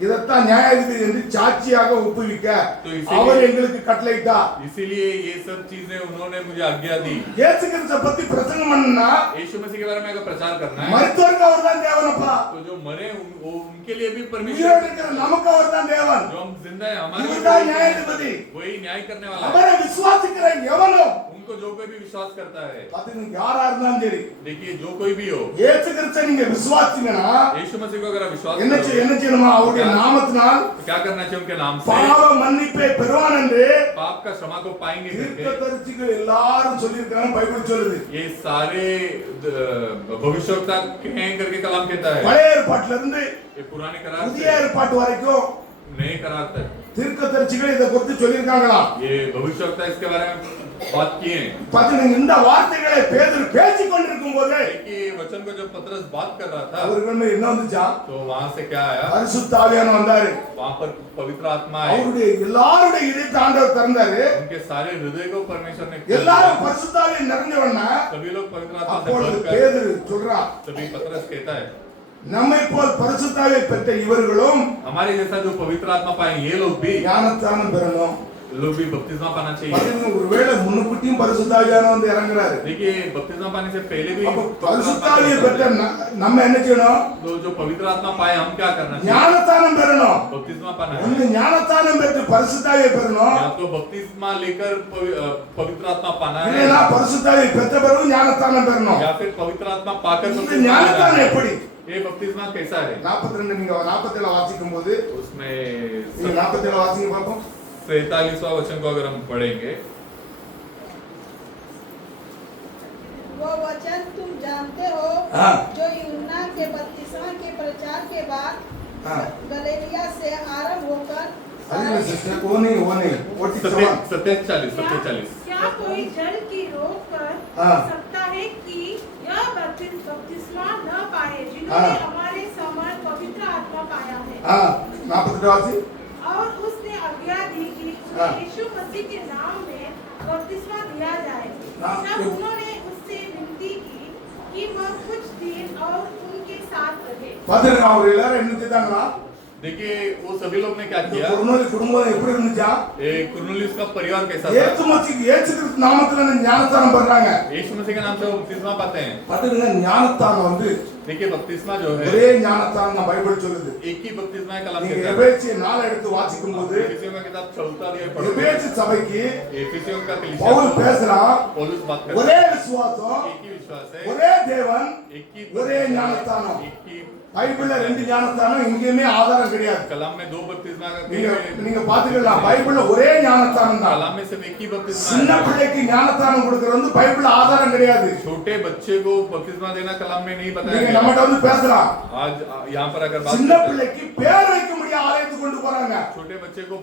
இதைத்தான் நியாயாதிபதி என்று சாட்சியாக ஒப்புவிக்க तो इसीलिए- அவர் எங்களுக்கு கட்டளையிட்டார். इसीलिए ये सब चीजें उन्होंने मुझे आज्ञा दी। இயேசு கிறிஸ்துவை பத்தி பிரசங்கம் பண்ணா यीशु मसीह के बारे में अगर प्रचार करना है மரித்தோருக்கு அவர்தான் தேவனப்பா, तो जो मरे उनके लिए भी परमेश्वर, உயிரோடு இருக்கிற நமக்கு அவர்தான் தேவன். जो हम जिंदा है हमारे लिए இவர்தான் நியாயாதிபதி. वही न्याय करने वाला है। அவரை விசுவாசிக்கிற எவனும் उनको जो कोई भी विश्वास करता है, பாத்தீங்க, யாரா இருந்தாலும் சரி, देखिए जो कोई भी हो, இயேசு கிறிஸ்துவை நீங்க விசுவாசிங்கன்னா यीशु मसीह को अगर आप विश्वास என்ன करोगे, என்ன செய்யணுமா? அவருடைய நாமத்தினால் तो क्या करना चाहिए? उनके नाम से பாவ மன்னிப்பை பெறுவான் என்று पाप का क्षमा को पाएंगे करके தீர்க்கதரிசிகள் எல்லாரும் சொல்லியிருக்காங்க, பைபிள் சொல்லுது. ये सारे भविष्यवक्ता कहें करके कलाम कहता है। பழைய ஏற்பாட்டுல இருந்து ये पुराने करार புதிய से ஏற்பாட்டு வரைக்கும் नए करार तक தீர்க்கதரிசிகள் இதை குறித்து சொல்லியிருக்காங்களாம். ये भविष्यवक्ता इसके बारे में बात किए हैं। பாத்தீங்க, இந்த வார்த்தைகளை பேதுரு பேசிக் கொண்டிருக்கும் போது कि वचन को जब पतरस बात कर रहा था அவர்கள் என்ன வந்துச்சா? तो वहां से क्या आया? பரிசுத்த ஆவியானவர் வந்தாரு. वहां पर पवित्र आत्मा आए, அவருடைய எல்லாருடைய இதயத்தை ஆண்டவர் திறந்தாரு. उनके सारे हृदय को परमेश्वर ने எல்லாரும் பரிசுத்த ஆவியை நிறைஞ்சவனா सभी लोग पवित्र आत्मा से அப்பொழுது भरकर பேதுரு சொல்றான், तभी पतरस कहता है நம்மை போல் பரிசுத்த ஆவியை பெற்ற இவர்களும் हमारे जैसा जो पवित्र आत्मा पाए ये लोग भी ஞானஸ்நானம் பெறணும். बपतिस्मा पाना चाहिए। பாத்தீங்க, ஒருவேளை முன்னுக்குட்டியும் பரிசுத்த ஆவியானவர் வந்து இறங்குறாரு. देखिए बपतिस्मा पाने से पहले भी அப்ப पवित्र பரிசுத்த आत्मा ஆவியை का பெற்ற நம்ம என்ன செய்யணும்? तो जो पवित्र आत्मा पाए हम क्या करना चाहिए? ஞானஸ்நானம் பெறணும். बपतिस्मा पाना है। ஒண்ணு ஞானஸ்நானம் பெற்று பரிசுத்த ஆவியை பெறணும், या तो बपतिस्मा लेकर पवित्र आत्मा पाना है, இல்லைன்னா பரிசுத்த ஆவியை பெற்ற பிறகு ஞானஸ்நானம் பெறணும். या फिर पवित्र आत्मा पाकर இந்த बपतिस्मा लेना ஞானஸ்நானம் है। எப்படி? ये बपतिस्मा कैसा है? 42 நீங்க 47 வாசிக்கும் போது उसमें நீங்க 47 வாசிங்க பாப்போம். 43वां वचन को अगर हम पढ़ेंगे, वो वचन तुम जानते हो हाँ। जो यूहन्ना के बपतिस्मा के प्रचार के बाद हाँ। गलीलिया से आरंभ होकर अरे सिस्टर वो नहीं 47 47 क्या कोई जल की रोक कर हाँ। सकता है कि यह बपतिस्मा न पाए जिन्होंने हाँ। हमारे समान पवित्र आत्मा पाया है? हां 48 वासी और उसने आज्ञा दी कि हाँ। यीशु मसीह के नाम में बपतिस्मा दिया जाए। हाँ। तब उन्होंने उससे विनती की कि वह कुछ दिन और उनके साथ रहे। பாத்தீங்க, அவங்க எல்லாரும் என்ன செய்தாங்களா? देखिए वो सभी लोग ने क्या இந்த किया? கொரோனா குடும்பம் எப்படி இருந்துச்சா? कुर्नेलियुस का परिवार कैसा था? இயேசு மसीह இயேசு கிறிஸ்து நாமத்துல ஞானஸ்நானம் பண்றாங்க. यीशु मसीह के नाम से वो बपतिस्मा पाते हैं। பாத்தீங்க, ஞானஸ்நானம் வந்து देखिए बपतिस्मा जो है ஒரே ஞானஸ்நானம் தான் பைபிள் சொல்லுது. एक ही बपतिस्मा है कलाम நீங்க कहता है। எபேசிய 4 எடுத்து வாசிக்கும் போது एफिसियों का किताब 14 अध्याय पढ़ो। எபேசிய சபைக்கு एफिसियों का कलीसिया பவுல் பேசுறான், पौलुस बात करता ஒரே है। விசுவாசம், एक ही विश्वास है, ஒரே தேவன், एक ही ஒரே ஞானஸ்நானம். एक ही பைபிள்ல ரெண்டு ஞானஸ்நானம் எங்கேயுமே ஆதாரம் கிடையாது. कलाम में दो बपतिस्मा का நீங்க நீங்க பாத்துக்கலாம், பைபிள்ல ஒரே ஞானஸ்நானம் தான். कलाम में सिर्फ एक ही बपतिस्मा சின்ன है। பிள்ளைக்கு ஞானஸ்நானம் கொடுக்கிறது வந்து பைபிள்ல ஆதாரம் கிடையாது. छोटे बच्चे को बपतिस्मा देना कलाम में नहीं बताया நீங்க गया। நம்மட்ட வந்து பேசலாம், आज यहाँ पर अगर बात சின்ன करते हैं, பிள்ளைக்கு பேர் வைக்க முடிய ஆலயத்துக்கு கொண்டு போறாங்க, छोटे बच्चे को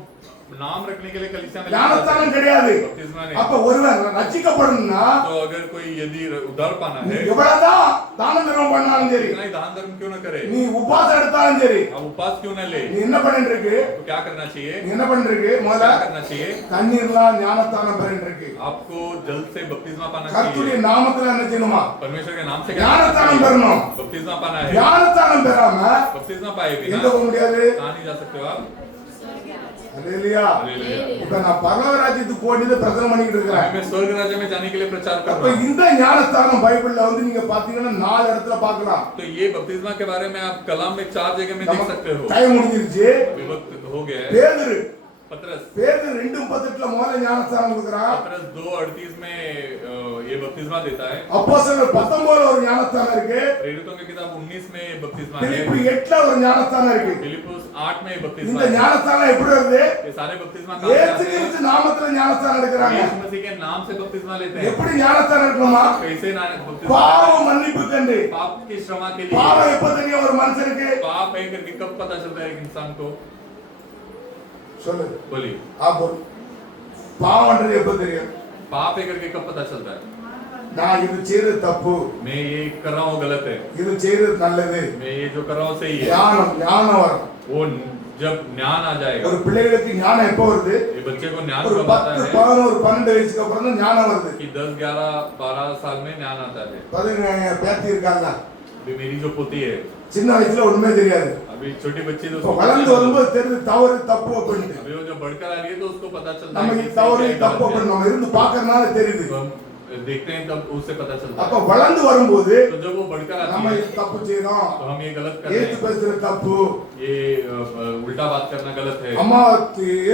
नाम रखने के लिए कलीसिया में ஞானஸ்நானம் கிடையாது. बपतिस्मा नहीं। அப்ப ஒருவன் ரட்சிக்கப்படணும்னா तो अगर कोई यदि उद्धार पाना நீ है, எவ்வளவுதான் தான தர்மம் பண்ணாலும் சரி, इतना ही दान धर्म क्यों न करे, நீ உபாசம் எடுத்தாலும் சரி, आप उपास क्यों न ले, நீ என்ன பண்ணிட்டு இருக்கு? तो क्या करना चाहिए? நீ என்ன பண்ணிட்டு இருக்கு? முதல்ல क्या करना चाहिए? தண்ணீர்லாம் ஞானஸ்நானம் பெறிட்டு இருக்கு. आपको जल से बपतिस्मा पाना கர்த்தருடைய चाहिए। நாமத்துல என்ன செய்யணுமா? परमेश्वर के नाम से क्या ஞானஸ்நானம் करना चाहिए? பெறணும். बपतिस्मा पाना है। ஞானஸ்நானம் பெறாம बपतिस्मा पाए எங்க बिना போக முடியாது? कहाँ नहीं जा सकते हो आप? அல்லேலூயா. हालेलुया। இப்ப நான் பரலோக ராஜ்யத்துக்கு போனது பிரசங்கம் பண்ணிட்டு இருக்கிறேன். मैं स्वर्ग राज्य में जाने के लिए प्रचार कर அப்ப रहा हूँ। இந்த ஞானஸ்தானம் பைபிள்ல வந்து நீங்க பாத்தீங்கன்னா 4 இடத்துல பார்க்கலாம். तो ये बपतिस्मा के बारे में आप कलाम में 4 जगह में देख सकते हो। டைம் முடிஞ்சிருச்சு. अभी वक्त हो गया है। பேதுரு पतरस 2:38ல முதல்ல ஞானஸ்தானம் கொடுக்கறான். पतरस 2:38 में ये बपतिस्मा देता है। அப்போஸ்தலர் 19ல ஒரு ஞானஸ்தானம் இருக்கு. प्रेरितों की किताब 19 में बपतिस्मा है। பிலிப்பு 8ல ஒரு ஞானஸ்தானம் இருக்கு. फिलिप्पुस 8 में बपतिस्मा இந்த है। ஞானஸ்தானம் எப்படி வருது? ये सारे बपतिस्मा कहाँ से இயேசு आते हैं? கிறிஸ்து நாமத்துல ஞானஸ்தானம் எடுக்கறாங்க. यीशु मसीह के नाम से बपतिस्मा लेते हैं। எப்படி ஞானஸ்தானம் எடுக்கணுமா? कैसे बपतिस्मा? பாவ மன்னிப்பு கண்டு. पाप की क्षमा के लिए। பாவம் எப்ப தெரியும் ஒரு மனுஷனுக்கு? पाप है करके कब पता चलता है एक इंसान को? சொல்லு. बोलिए। அப்போ பாவம்ன்றது எப்ப தெரியும்? पाप है करके कब पता चलता है? நான் இது செய்யறது தப்பு, मैं ये कर रहा हूँ गलत है, இது செய்யறது நல்லது. मैं ये जो कर रहा हूँ सही है। ஞானம் வரும். वो जब ज्ञान आ जाएगा। ஒரு பிள்ளைகளுக்கு ஞானம் எப்ப வருது? ये बच्चे को ज्ञान ஒரு कब आता 10 है? 11 12 வயசுக்கு அப்புறம் தான் ஞானம் வருது. कि 10 11 12 साल में ज्ञान आता है। பாருங்க, பேத்தி இருக்காங்க, अभी मेरी जो पोती है, சின்ன வயசுல ஒண்ணுமே தெரியாது. अभी छोटी बच्ची तो இப்போ उसको வளர்ந்து पता வரும்போது नहीं। தெரியுது தவறு தப்பு அப்படின்னு. अभी वो जब बढ़कर आ रही है तो उसको पता चलता है நமக்கு कि தவறு सही क्या தப்பு गलत है। அப்படின்னு நம்ம இருந்து பார்க்கறதுனால தெரியுது. तो हम देखते हैं तब उससे पता चलता அப்ப है। வளர்ந்து வரும்போது तो जब वो बढ़कर நம்ம आती है இது தப்பு செய்றோம், तो हम ये गलत कर रहे ஏத்து हैं, பேசுற தப்பு, ये उल्टा बात करना गलत है, அம்மா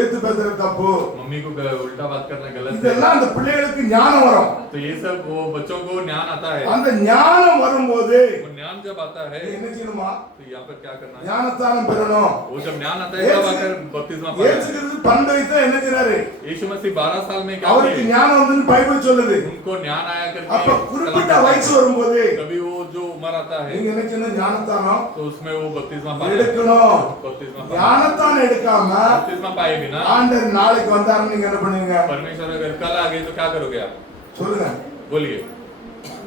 ஏத்து பேசுற தப்பு, मम्मी को उल्टा बात करना गलत है। இதெல்லாம் அந்த பிள்ளைகளுக்கு ஞானம் வரும். तो ये सब वो बच्चों को ज्ञान आता है। அந்த ஞானம் வரும்போது वो ज्ञान जब आता है நீ என்ன செய்யணுமா? तो यहाँ पर क्या करना है? ஞானஸ்தானம் பெறணும். वो जब ज्ञान आता है तब आकर बपतिस्मा पाना இயேசு है। கிறிஸ்து 12 வயசுல என்ன செய்றாரு? यीशु मसीह 12 साल में क्या அவருக்கு किए? ஞானம் வந்துன்னு பைபிள் சொல்லுது. उनको ज्ञान आया அப்ப करके குறிப்பிட்ட வயசு வரும்போது कभी वो जो उम्र आता है நீங்க என்ன செய்யணும்? ஞானஸ்தானம் तो उसमें वो बपतिस्मा पाना है। எடுக்கணும். बपतिस्मा पाना। ஞானஸ்தானம் எடுக்காம बपतिस्मा पाए बिना ஆண்டவர் நாளைக்கு வந்தாருன்னு நீங்க என்ன பண்ணுவீங்க? परमेश्वर अगर कल आ गए तो क्या करोगे आप? சொல்லுங்க. बोलिए।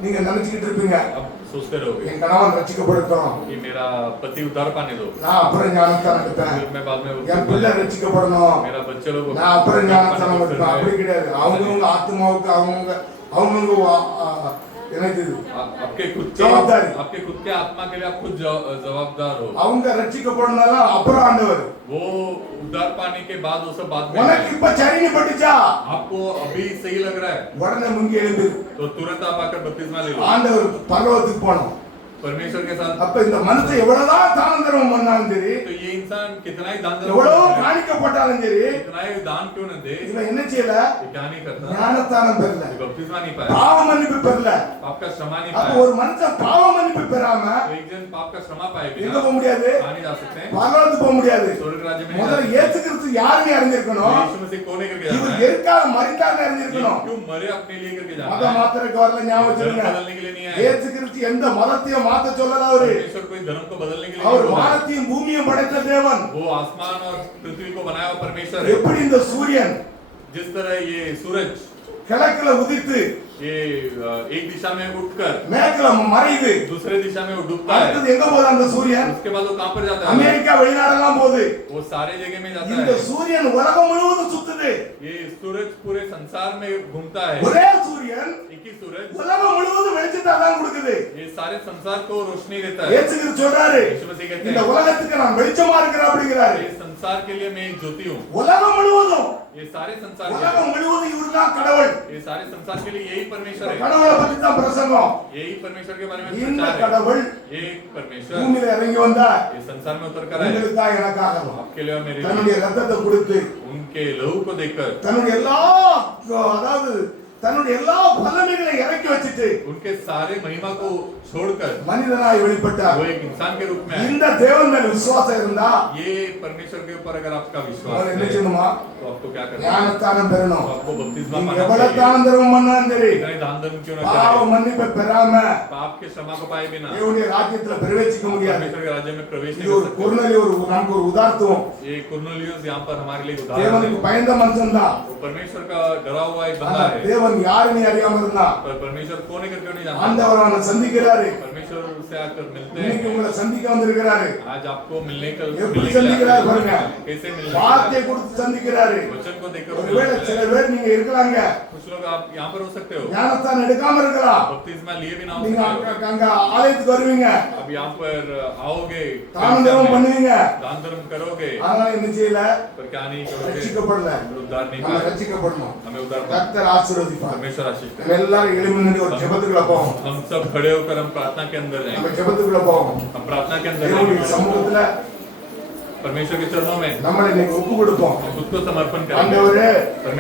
நீங்க நினைச்சிட்டு இருப்பீங்க अब सोचते रहोगे என் கணவன் ரட்சிக்கப்படட்டும், कि मेरा पति उद्धार पाने दो, நான் அப்புறம் ஞானஸ்தானம் எடுப்பேன், फिर मैं बाद में என் बपतिस्मा பிள்ளை ரட்சிக்கப்படணும், मेरा बच्चे लोग நான் அப்புறம் ஞானஸ்தானம் எடுப்பேன். அப்படி கிடையாது. அவங்கவுங்க ஆத்மாவுக்கு அவங்கவுங்க என்னது आपके खुद जवाबदारी। आपके खुद के आत्मा के लिए आप खुद जवाबदार हो। அவங்க ரட்சிக்கப்படணும்னா அப்புறம் ஆண்டவர் वो उद्धार पाने के बाद वो सब बाद में உனக்கு है। இப்ப சரின்னு பட்டுச்சா आपको अभी सही लग रहा है உடனே முங்கி எழுந்து तो तुरंत आप आकर बपतिस्मा ले लो, ஆண்டவர் பரலோகத்துக்கு போனோம். परमेश्वर के साथ। அப்ப இந்த மனுஷன் எவ்வளவுதான் தானம் தர்மம் பண்ணாலும் சரி, तो ये इंसान कितना ही दान दे, எவ்வளவு காணிக்கப்பட்டாலும் சரி, कितना ही दान क्यों न दे, இவன் என்ன செய்யல? ये क्या नहीं करता, ஞானஸ்தானம் பெறல, ये बपतिस्मा नहीं पाया, பாவ மன்னிப்பு பெறல. आपका क्षमा नहीं அப்ப पाया। ஒரு மனுஷன் பாவ மன்னிப்பு பெறாம तो एक जन पाप का क्षमा पाए எங்க बिना போக முடியாது? कहाँ नहीं जा सकते हैं? பரலோகத்துக்கு போக முடியாது. स्वर्ग राज्य में नहीं जा முதல்ல सकते। இயேசு கிறிஸ்து யாருன்னு அறிஞ்சிருக்கணும், यीशु मसीह को लेकर के जाना இவர் है, எதுக்காக மரித்தார்னு ये அறிஞ்சிருக்கணும். क्यों मरे अपने लिए करके जाना மத है, மாத்திரக்கு வரல, ஞாபகம் धर्म வச்சிருங்க. बदलने के लिए नहीं आए। இயேசு கிறிஸ்து எந்த மதத்தையும் மாத்த சொல்லல. அவரு परमेश्वर कोई धर्म को बदलने के लिए அவர் नहीं बोला है। வானத்தையும் பூமியையும் படைத்த தேவன். वो आसमान और पृथ्वी को बनाया हुआ परमेश्वर है। எப்படி இந்த சூரியன் जिस तरह ये सूरज கிழக்குல உதித்து ये एक दिशा में उठकर மேற்குல மறையுது, दूसरे दिशा में वो डूबता है, அடுத்தது எங்க போகுது அந்த சூரியன்? उसके बाद वो कहां पर जाता है? அமெரிக்கா வெளிநாடெல்லாம் போகுது. वो सारे जगह में जाता இந்த है। சூரியன் உலகம் முழுவதும் சுத்துது. ये सूरज पूरे संसार में घूमता है। ஒரே சூரியன் एक ही सूरज உலகம் முழுவதும் வெளிச்சத்தை தான் கொடுக்குது. ये सारे संसार को रोशनी देता है। இயேசு கிறிஸ்து சொல்றாரு, यीशु मसीह कहते இந்த हैं உலகத்துக்கு நான் வெளிச்சமா இருக்கிறேன் அப்படிங்கிறாரு. ये संसार के लिए मैं एक ज्योति हूँ। உலகம் முழுவதும், ये सारे संसार के உலகம் முழுவதும் இவர்தான் கடவுள். लिए, ये सारे संसार के लिए यही परमेश्वर है। கடவுளை பத்தி தான் பிரசங்கம். यही परमेश्वर के बारे में இந்த प्रचार है। கடவுள் ये परमेश्वर பூமியில இறங்கி வந்தார், ये संसार में उतर कर आए, உங்களுக்காக எனக்காக आपके लिए और मेरे தன்னுடைய लिए, ரத்தத்தை கொடுத்து उनके लहू को देखकर, தன்னுடைய எல்லா அதாவது தன்னுடைய எல்லா வல்லமைகளை இறக்கி வச்சிட்டு उनके सारे महिमा को छोड़कर மனிதனாய் வெளிப்பட்டார். वो एक इंसान के रूप में आए। இந்த தேவன் மேல விசுவாசம் இருந்தா ये परमेश्वर के ऊपर अगर आपका विश्वास அவர் என்ன है செய்யணுமா? तो आपको क्या करना है? ஞானஸ்தானம் பெறணும். तो आपको बपतिस्मा நீங்க पाना எவ்வளவு चाहिए। தானம் தர்மம் பண்ணாலும் சரி, कितना ही दान धर्म क्यों न பாவ करें, மன்னிப்பை பெறாம पाप के क्षमा को पाए बिना தேவனுடைய ராஜ்யத்துல பிரவேசிக்க முடியாது. परमेश्वर के राज्य में प्रवेश இது नहीं ஒரு कर सकते। குறுநலி, நமக்கு ஒரு உதார்த்தம். ये कुर्नेलियुस यहाँ पर हमारे लिए उदाहरण தேவனுக்கு है। பயந்த மனுஷன் தான். वो परमेश्वर का डरा हुआ एक ஆனா बंदा है, தேவன் யாருன்னு அறியாம இருந்தா पर परमेश्वर कौन है क्यों नहीं जानता। ஆண்டவர் அவனை சந்திக்கிறாரு. परमेश्वर से आकर मिलते இன்னைக்கு हैं। உங்களை சந்திக்க வந்திருக்கிறாரு. आज आपको मिलने का எப்படி சந்திக்கிறாரு பாருங்க. कैसे मिलने வார்த்தையை கொடுத்து சந்திக்கிறாரு. वचन को देखकर ஒருவேளை சில பேர் நீங்க இருக்கலாங்க, कुछ लोग आप यहाँ पर हो सकते हो, ஞானஸ்தானம் எடுக்காம இருக்கலாம். बपतिस्मा लिए बिना हो நீங்க सकते हो। அங்க ஆலயத்துக்கு வருவீங்க, अब यहाँ पर आओगे, தானம் தர்மம் பண்ணுவீங்க, दान धर्म करोगे, ஆனா என்ன செய்யல? पर क्या नहीं करोगे, ரட்சிக்கப்படல. उद्धार नहीं நம்ம पाए। ரட்சிக்கப்படணும். हमें उद्धार पाए। கர்த்தர் ஆசீர்வதிப்பார். परमेश्वर आशीष करे। நம்ம எல்லாரும் எழும்பி நின்று ஒரு ஜெபத்துக்குள்ள போவோம். हम सब खड़े होकर हम प्रार्थना के अंदर நம்ம जाएंगे। ஜெபத்துக்குள்ள போவோம். हम प्रार्थना के अंदर தேவனுடைய जाएंगे। சமூகத்துல परमेश्वर के चरणों में நம்மளை இன்னைக்கு ஒப்பு கொடுப்போம். खुद को समर्पण करेंगे। ஆண்டவரே,